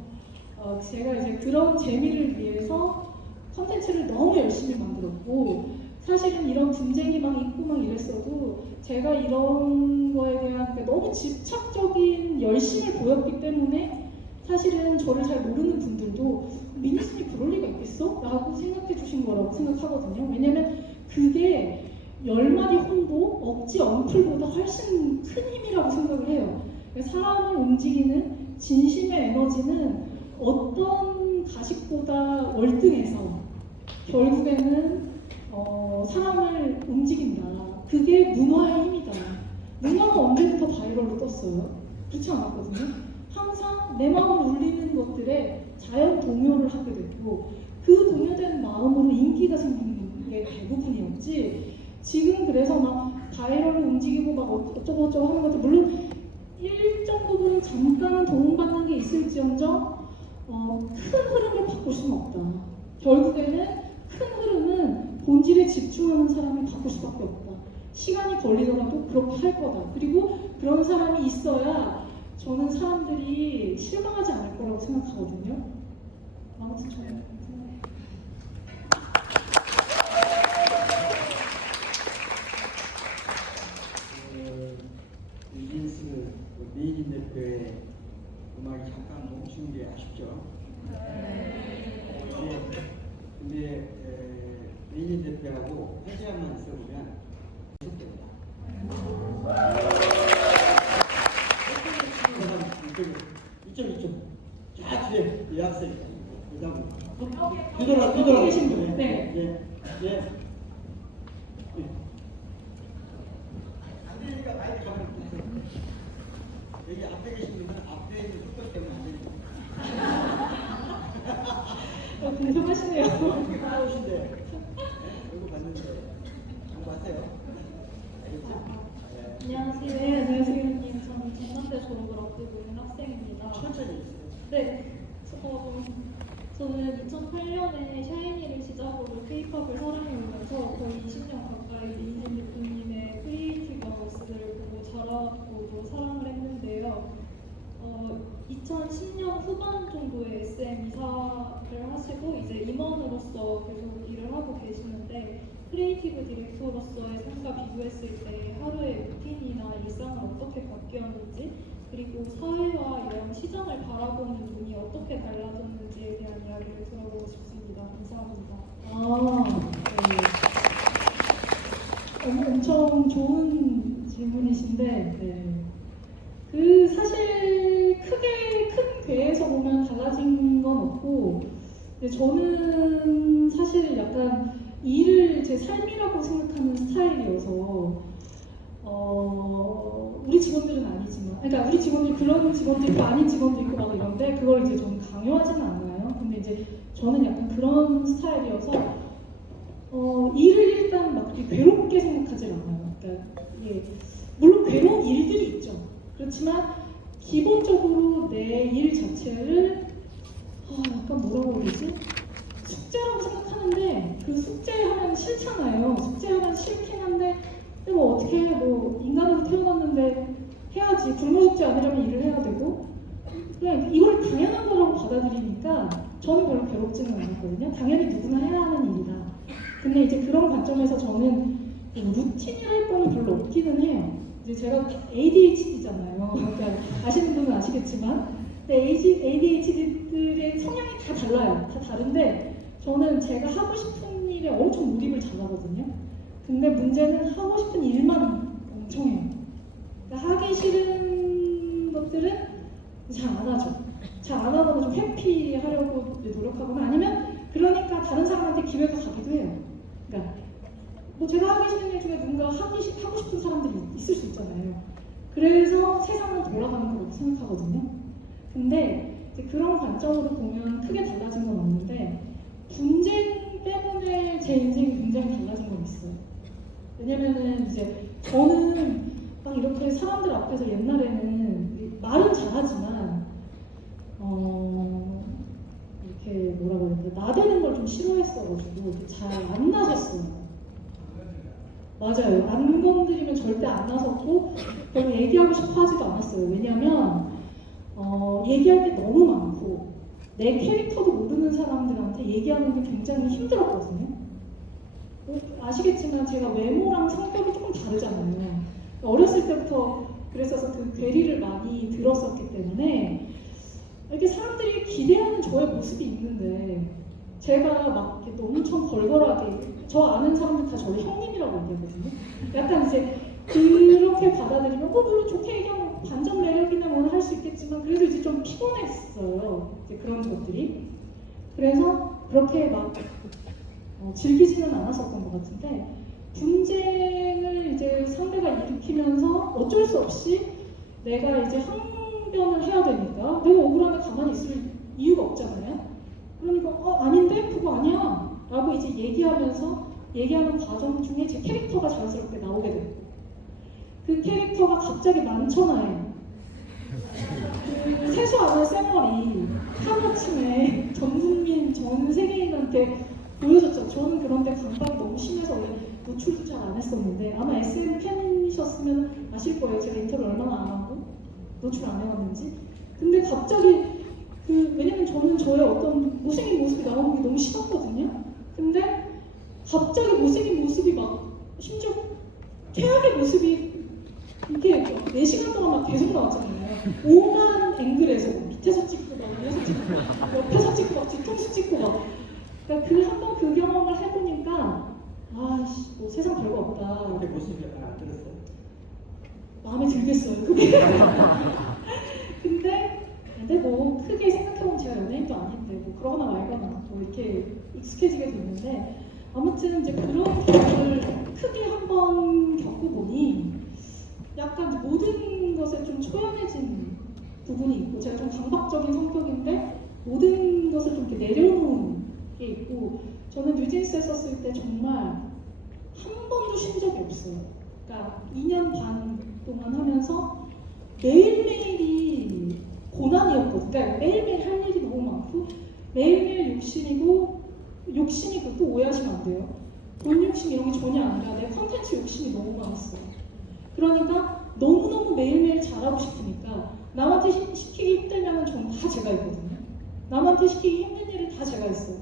제가 이제 그런 재미를 위해서 컨텐츠를 너무 열심히 만들었고 사실은 이런 분쟁이 막 있고 막 이랬어도 제가 이런 거에 대한 너무 집착적인 열심을 보였기 때문에 사실은 저를 잘 모르는 분들도 미니스이 그럴 리가 있겠어? 라고 생각해 주신 거라고 생각하거든요. 왜냐면 그게 10마디 홍보, 억지 언플보다 훨씬 큰 힘이라고 생각을 해요. 사람을 움직이는 진심의 에너지는 어떤 가식보다 월등해서 결국에는 사람을 움직인다. 그게 문화의 힘이다. 문화가 언제부터 바이럴로 떴어요? 그렇지 않았거든요. 항상 내 마음을 울리는 것들에 자연 동요를 하게 됐고 그 동요된 마음으로 인기가 생기는 게 대부분이었지. 지금 그래서 막 바이럴을 움직이고 막 어쩌고저쩌고 하는 것도 물론 일정 부분 잠깐 도움받는 게 있을지언정 큰 흐름을 바꿀 수는 없다. 결국에는 큰 흐름은 본질에 집중하는 사람이 바꿀 수밖에 없다. 시간이 걸리더라도 그렇게 할 거다. 그리고 그런 사람이 있어야 저는 사람들이 실망하지 않을 거라고 생각하거든요. 아무튼 저는 민희 대표하고 1시간만 있어보면 계속됩니다. 이쪽 쫙 뒤에 이 학생 그다음 뒤돌아 계신 분. 네. 예. 안 되니까 마이크 가만히 있으세요. 여기 앞에 계신 분은 앞에 있는 속도 때문에 안 되니까. 궁금하시네요. 어떻게 따라오신대? 얼굴 봤는데 공부하세요. 알겠죠? 네. 안녕하세요. 네, 안녕하세요. 선생님. 저는 중간대 졸업을 앞두고 있는 학생입니다. 천천히 해주세요. 네. 저는 2008년에 샤이니를 시작으로 K-팝을 사랑해오면서 거의 20년 가까이 이인진 대표님의 크리에이티브 버스를 보고 자라고도 사랑을 했는데요. 2010년 후반 정도에 SM 이사를 하시고 이제 임원으로서 계속 일을 하고 계시는데 크리에이티브 디렉터로서의 삶과 비교했을 때 하루의 루틴이나 일상을 어떻게 바뀌었는지 그리고 사회와 이런 시장을 바라보는 눈이 어떻게 달라졌는지에 대한 이야기를 들어보고 싶습니다. 감사합니다. 엄청 좋은 질문이신데, 네. 그 사실 크게 큰 궤에서 보면 달라진 건 없고, 근데 저는 사실 약간 일을 제 삶이라고 생각하는 스타일이어서, 우리 직원들은 아니지만, 그러니까 우리 직원들 그런 직원도 있고 아닌 직원도 있고 막 이런데 그걸 이제 저는 강요하지는 않아요. 근데 이제 저는 약간 그런 스타일이어서 일을 일단 막 이렇게 괴롭게 생각하지 않아요. 그러니까 물론 괴로운 일들이 있죠. 그렇지만 기본적으로 내 일 자체를 약간 뭐라고 그러지? 숙제라고 생각하는데 그 숙제하면 싫잖아요. 숙제하면 싫긴 한데 근데 뭐 어떻게 뭐 인간으로 태어났는데 해야지. 굶어죽지 않으려면 일을 해야 되고 그냥 이걸 당연한 거라고 받아들이니까 저는 별로 괴롭지는 않았거든요. 당연히 누구나 해야 하는 일이다. 근데 이제 그런 관점에서 저는 루틴이랄 거는 별로 없기는 해요. 이제 제가 ADHD잖아요. 그러니까 아시는 분은 아시겠지만 ADHD들의 성향이 다 달라요. 다 다른데 저는 제가 하고 싶은 일에 엄청 몰입을 잘하거든요. 근데 문제는 하고 싶은 일만 엄청 해요. 그러니까 하기 싫은 것들은 잘 안 하죠. 잘 안 하거나 좀 회피하려고 노력하거나 아니면 그러니까 다른 사람한테 기회가 가기도 해요. 그러니까 뭐 제가 하기 싫은 일 중에 누군가 하고 싶은 사람들이 있을 수 있잖아요. 그래서 세상은 돌아가는 거라고 생각하거든요. 근데 이제 그런 관점으로 보면 크게 달라진 건 없는데 분쟁 때문에 제 인생이 굉장히 달라진 건 있어요. 왜냐면은 이제 저는 막 이렇게 사람들 앞에서 옛날에는 말은 잘하지만 이렇게 뭐라고 해야 되나 나대는 걸 좀 싫어했어가지고 잘 안 나섰어요. 맞아요. 안 건드리면 절대 안 나섰고 별로 얘기하고 싶어 하지도 않았어요. 왜냐면 얘기할 게 너무 많고 내 캐릭터도 모르는 사람들한테 얘기하는 게 굉장히 힘들었거든요. 아시겠지만 제가 외모랑 성격이 조금 다르잖아요. 어렸을 때부터 그랬어서 그 괴리를 많이 들었었기 때문에 이렇게 사람들이 기대하는 저의 모습이 있는데 제가 막 이렇게 엄청 걸걸하게 저 아는 사람들 다 저를 형님이라고 얘기하거든요. 약간 이제 그렇게 받아들이면 물론 좋게 얘기하면 반전 매력이나 뭐는 할 수 있겠지만 그래도 이제 좀 피곤했어요. 이제 그런 것들이. 그래서 그렇게 막 즐기지는 않았었던 것 같은데 분쟁을 이제 상대가 일으키면서 어쩔 수 없이 내가 이제 항변을 해야 되니까 내가 억울한데 가만히 있을 이유가 없잖아요. 그러니까 아닌데 그거 아니야 라고 이제 얘기하는 과정 중에 제 캐릭터가 자연스럽게 나오게 되고 그 캐릭터가 갑자기 많잖아요. 그 세수 안 할 쌩얼이 하루아침에 전 국민 전 세계인한테 보여줬죠. 저는 그런데 강박이 너무 심해서 원래 노출도 잘 안 했었는데 아마 SM 팬이셨으면 아실 거예요. 제가 인터뷰 얼마나 안 하고 노출 안 해왔는지. 근데 갑자기 왜냐면 저는 저의 어떤 못생긴 모습이 나오는 게 너무 싫었거든요. 근데 갑자기 못생긴 모습이 막 심지어 최악의 모습이 이렇게 4시간 동안 막 계속 나왔잖아요. 5만 앵글에서 밑에서 찍고 막 위에서 찍고 옆에서 찍고 막 뒤통수 찍고 막 그러니까 한 번 그 경험을 해보니까 모르겠어요. 그게. 근데 뭐 크게 생각해보면 제가 연예인도 아닌데 뭐 그러거나 말거나 뭐 이렇게 익숙해지게 됐는데 아무튼 이제 그런 경험을 크게 한번 겪어보니 약간 이제 모든 것에 좀 초연해진 부분이 있고 제가 좀 강박적인 성격인데 모든 것을 좀 이렇게 내려놓은 게 있고 저는 뉴진스에 썼을 때 정말 한 번도 쉰 적이 없어요. 그러니까 2년 반 동안 하면서 매일매일이 고난이었거든요. 그러니까 매일매일 할 일이 너무 많고 매일매일 욕심이 그것도 오해하시면 안 돼요. 돈 욕심 이런 게 전혀 아니라 내 컨텐츠 욕심이 너무 많았어요. 그러니까 너무너무 매일매일 잘하고 싶으니까 남한테 시키기 힘들면 저는 다 제가 있거든요. 남한테 시키기 힘든 일은 다 제가 있어요.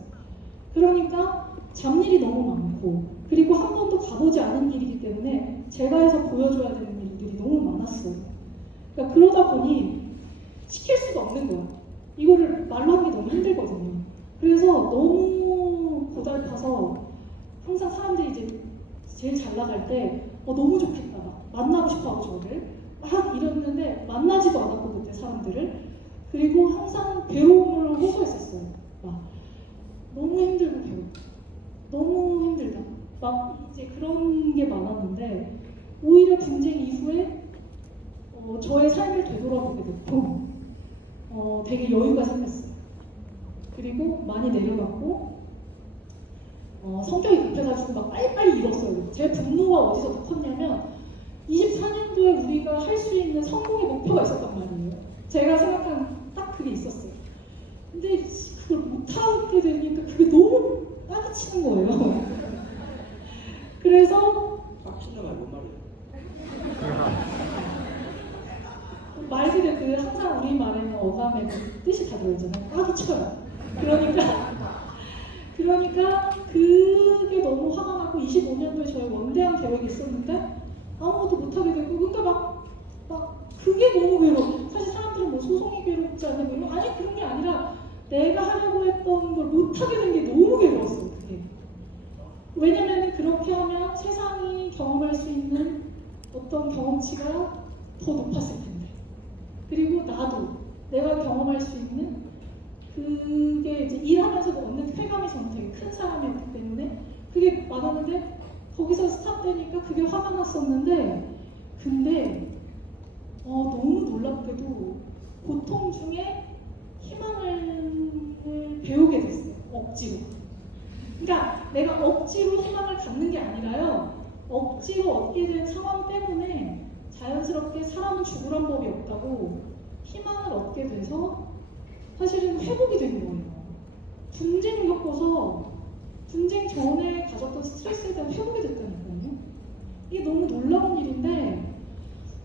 그러니까 잡일이 너무 많고 그리고 한 번도 가보지 않은 일이기 때문에 제가 해서 보여줘야 되는 일들이 너무 많았어요. 그러니까 그러다 보니 시킬 수가 없는 거야. 이거를 말로 하기 너무 힘들거든요. 그래서 너무 고달파서 항상 사람들이 이제 제일 잘 나갈 때 너무 좋겠다. 만나고 싶어하고 저를 막 이랬는데 만나지도 않았고 그때 사람들을 그리고 항상 괴로움을 호소했었어요. 막 너무 힘들고 괴롭고 너무 힘들다. 막 이제 그런 게 많았는데 오히려 분쟁 이후에 저의 삶을 되돌아보게 됐고 되게 여유가 생겼어요. 그리고 많이 내려갔고 성격이 급해가지고 막 빨리빨리 잃었어요. 제 분노가 어디서 더 컸냐면 24년도에 우리가 할 수 있는 성공의 목표가 있었단 말이에요. 제가 생각한 딱 그게 있었어요. 근데 그걸 못하게 되니까 그게 너무 따기 치는 거예요. 그래서 빡 친다 말뭔 말이에요? 말 그대로 항상 우리 말에는 어감에 뜻이 다 들어있잖아요. 따기 쳐요. 그러니까 그게 너무 화가 나고 25년도에 저희 원대한 계획이 있었는데 아무것도 못하게 되고 그러니까 막 그게 너무 괴로워. 사실 사람들은 뭐 소송이 괴롭지 않냐 뭐 아니 그런 게 아니라 내가 하려고 했던 걸 못하게 된 게 너무 괴로웠어요. 그게. 왜냐면 그렇게 하면 세상이 경험할 수 있는 어떤 경험치가 더 높았을 텐데 그리고 나도 내가 경험할 수 있는 그게 이제 일하면서도 얻는 쾌감이 저는 되게 큰 사람이었기 때문에 그게 많았는데 거기서 스탑되니까 그게 화가 났었는데 근데 너무 놀랍게도 고통 중에 희망을 배우게 됐어요. 억지로. 그러니까 내가 억지로 희망을 갖는 게 아니라요. 억지로 얻게 된 상황 때문에 자연스럽게 사람은 죽으란 법이 없다고 희망을 얻게 돼서 사실은 회복이 된 거예요. 분쟁을 겪어서 분쟁 전에 가졌던 스트레스에 대한 회복이 됐다니까요. 이게 너무 놀라운 일인데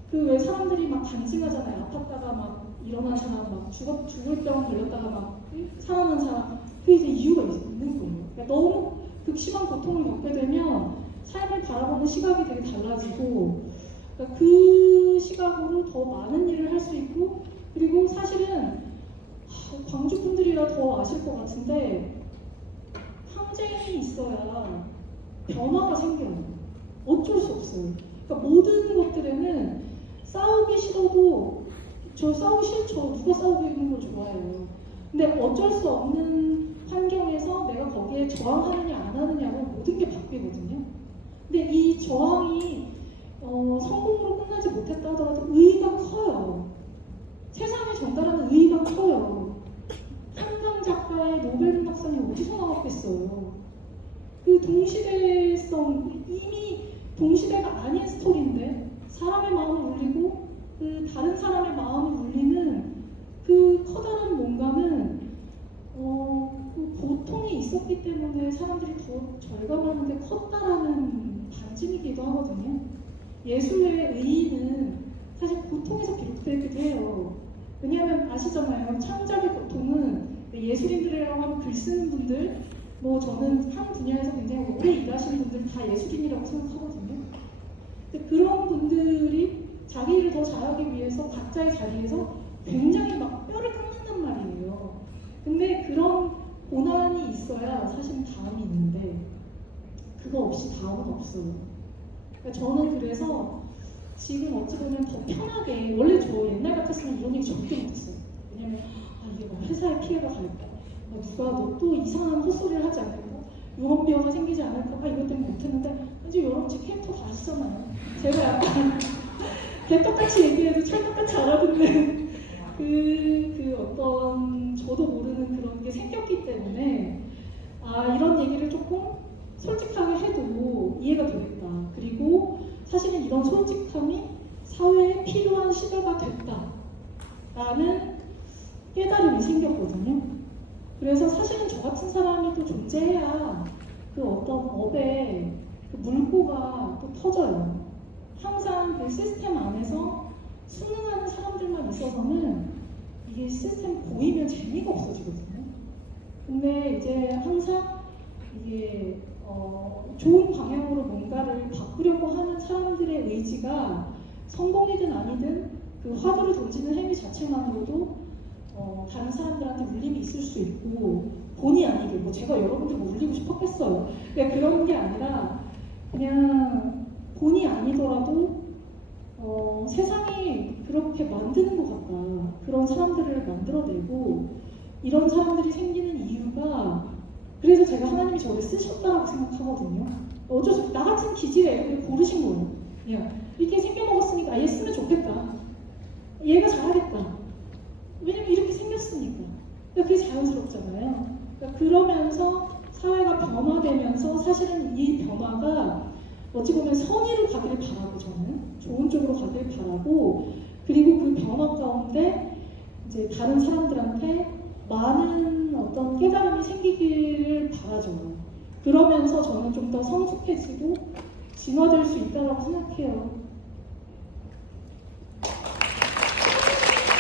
그 왜 사람들이 막 간증하잖아요. 아팠다가 막 일어난 사람, 막 죽을 병 걸렸다가 막 살아난 사람. 그게 이제 이유가 있는 거예요. 그러니까 너무 극심한 고통을 겪게 되면 삶을 바라보는 시각이 되게 달라지고 그러니까 그 시각으로 더 많은 일을 할 수 있고 그리고 사실은 광주 분들이라 더 아실 것 같은데 항쟁이 있어야 변화가 생겨요. 어쩔 수 없어요. 그러니까 모든 것들에는 싸우기 싫어도 저 싸우기 싫죠. 누가 싸우고 있는 걸 좋아해요. 근데 어쩔 수 없는 환경에서 내가 거기에 저항하느냐 안 하느냐로 모든 게 바뀌거든요. 근데 이 저항이 성공으로 끝나지 못했다 하더라도 의의가 커요. 세상에 전달하는 의의가 커요. 한강 작가의 노벨 문학상이 어디서 나왔겠어요. 그 동시대성 이미 동시대가 아닌 스토리인데 사람의 마음을 울리고 그 다른 사람의 마음을 울리는 그 커다란 뭔가는 그 고통이 있었기 때문에 사람들이 더 절감하는데 컸다라는 반증이기도 하거든요. 예술의 의의는 사실 고통에서 비롯되기도 해요. 왜냐하면 아시잖아요. 창작의 고통은 예술인들이라고 하면 글 쓰는 분들, 뭐 저는 한 분야에서 굉장히 오래 일하시는 분들 다 예술인이라고 생각하거든요. 근데 그런 분들이 자기 일을 더 잘하기 위해서 각자의 자리에서 굉장히 막 뼈를 깎는단 말이에요. 근데 그런 고난이 있어야 사실 다음이 있는데 그거 없이 다음은 없어요. 그러니까 저는 그래서 지금 어찌 보면 더 편하게, 원래 저 옛날 같았으면 이런 얘기 절대 못했어요. 왜냐면 이게 뭐 회사에 피해가 갈까, 누가 너 또 이상한 헛소리를 하지 않을까, 유언비어가 생기지 않을까, 이것 때문에 못했는데 이제 여러분 제 캐릭터 다 아시잖아요. 제가 약간 개떡같이 얘기해도 찰떡같이 알아듣는 그 어떤 저도 모르는 그런 게 생겼기 때문에 이런 얘기를 조금 솔직하게 해도 이해가 되겠다. 그리고 사실은 이런 솔직함이 사회에 필요한 시대가 됐다라는 깨달음이 생겼거든요. 그래서 사실은 저 같은 사람이 또 존재해야 그 어떤 업의 그 물꼬가 또 터져요. 항상 그 시스템 안에서 순응하는 사람들만 있어서는 이게 시스템 보이면 재미가 없어지거든요. 근데 이제 항상 이게 좋은 방향으로 뭔가를 바꾸려고 하는 사람들의 의지가 성공이든 아니든 그 화두를 던지는 행위 자체만으로도 다른 사람들한테 울림이 있을 수 있고, 본의 아니게 뭐 제가 여러분들 뭐 울리고 싶었겠어요. 그러니까 그런 게 아니라 그냥 본의 아니더라도 세상이 그렇게 만드는 것 같다. 그런 사람들을 만들어내고 이런 사람들이 생기는 이유가, 그래서 제가 하나님이 저를 쓰셨다고 생각하거든요. 어쩔 수 없이 나 같은 기질의 애를 고르신 거예요. 그냥 이렇게 생겨먹었으니까 얘 쓰면 좋겠다. 얘가 잘하겠다. 왜냐면 이렇게 생겼으니까. 그러니까 그게 자연스럽잖아요. 그러니까 그러면서 사회가 변화되면서 사실은 이 변화가 어찌 보면 선의로 가기를 바라고, 저는 좋은 쪽으로 가기를 바라고, 그리고 그 변화 가운데 이제 다른 사람들한테 많은 어떤 깨달음이 생기기를 바라죠. 그러면서 저는 좀 더 성숙해지고 진화될 수 있다고 생각해요.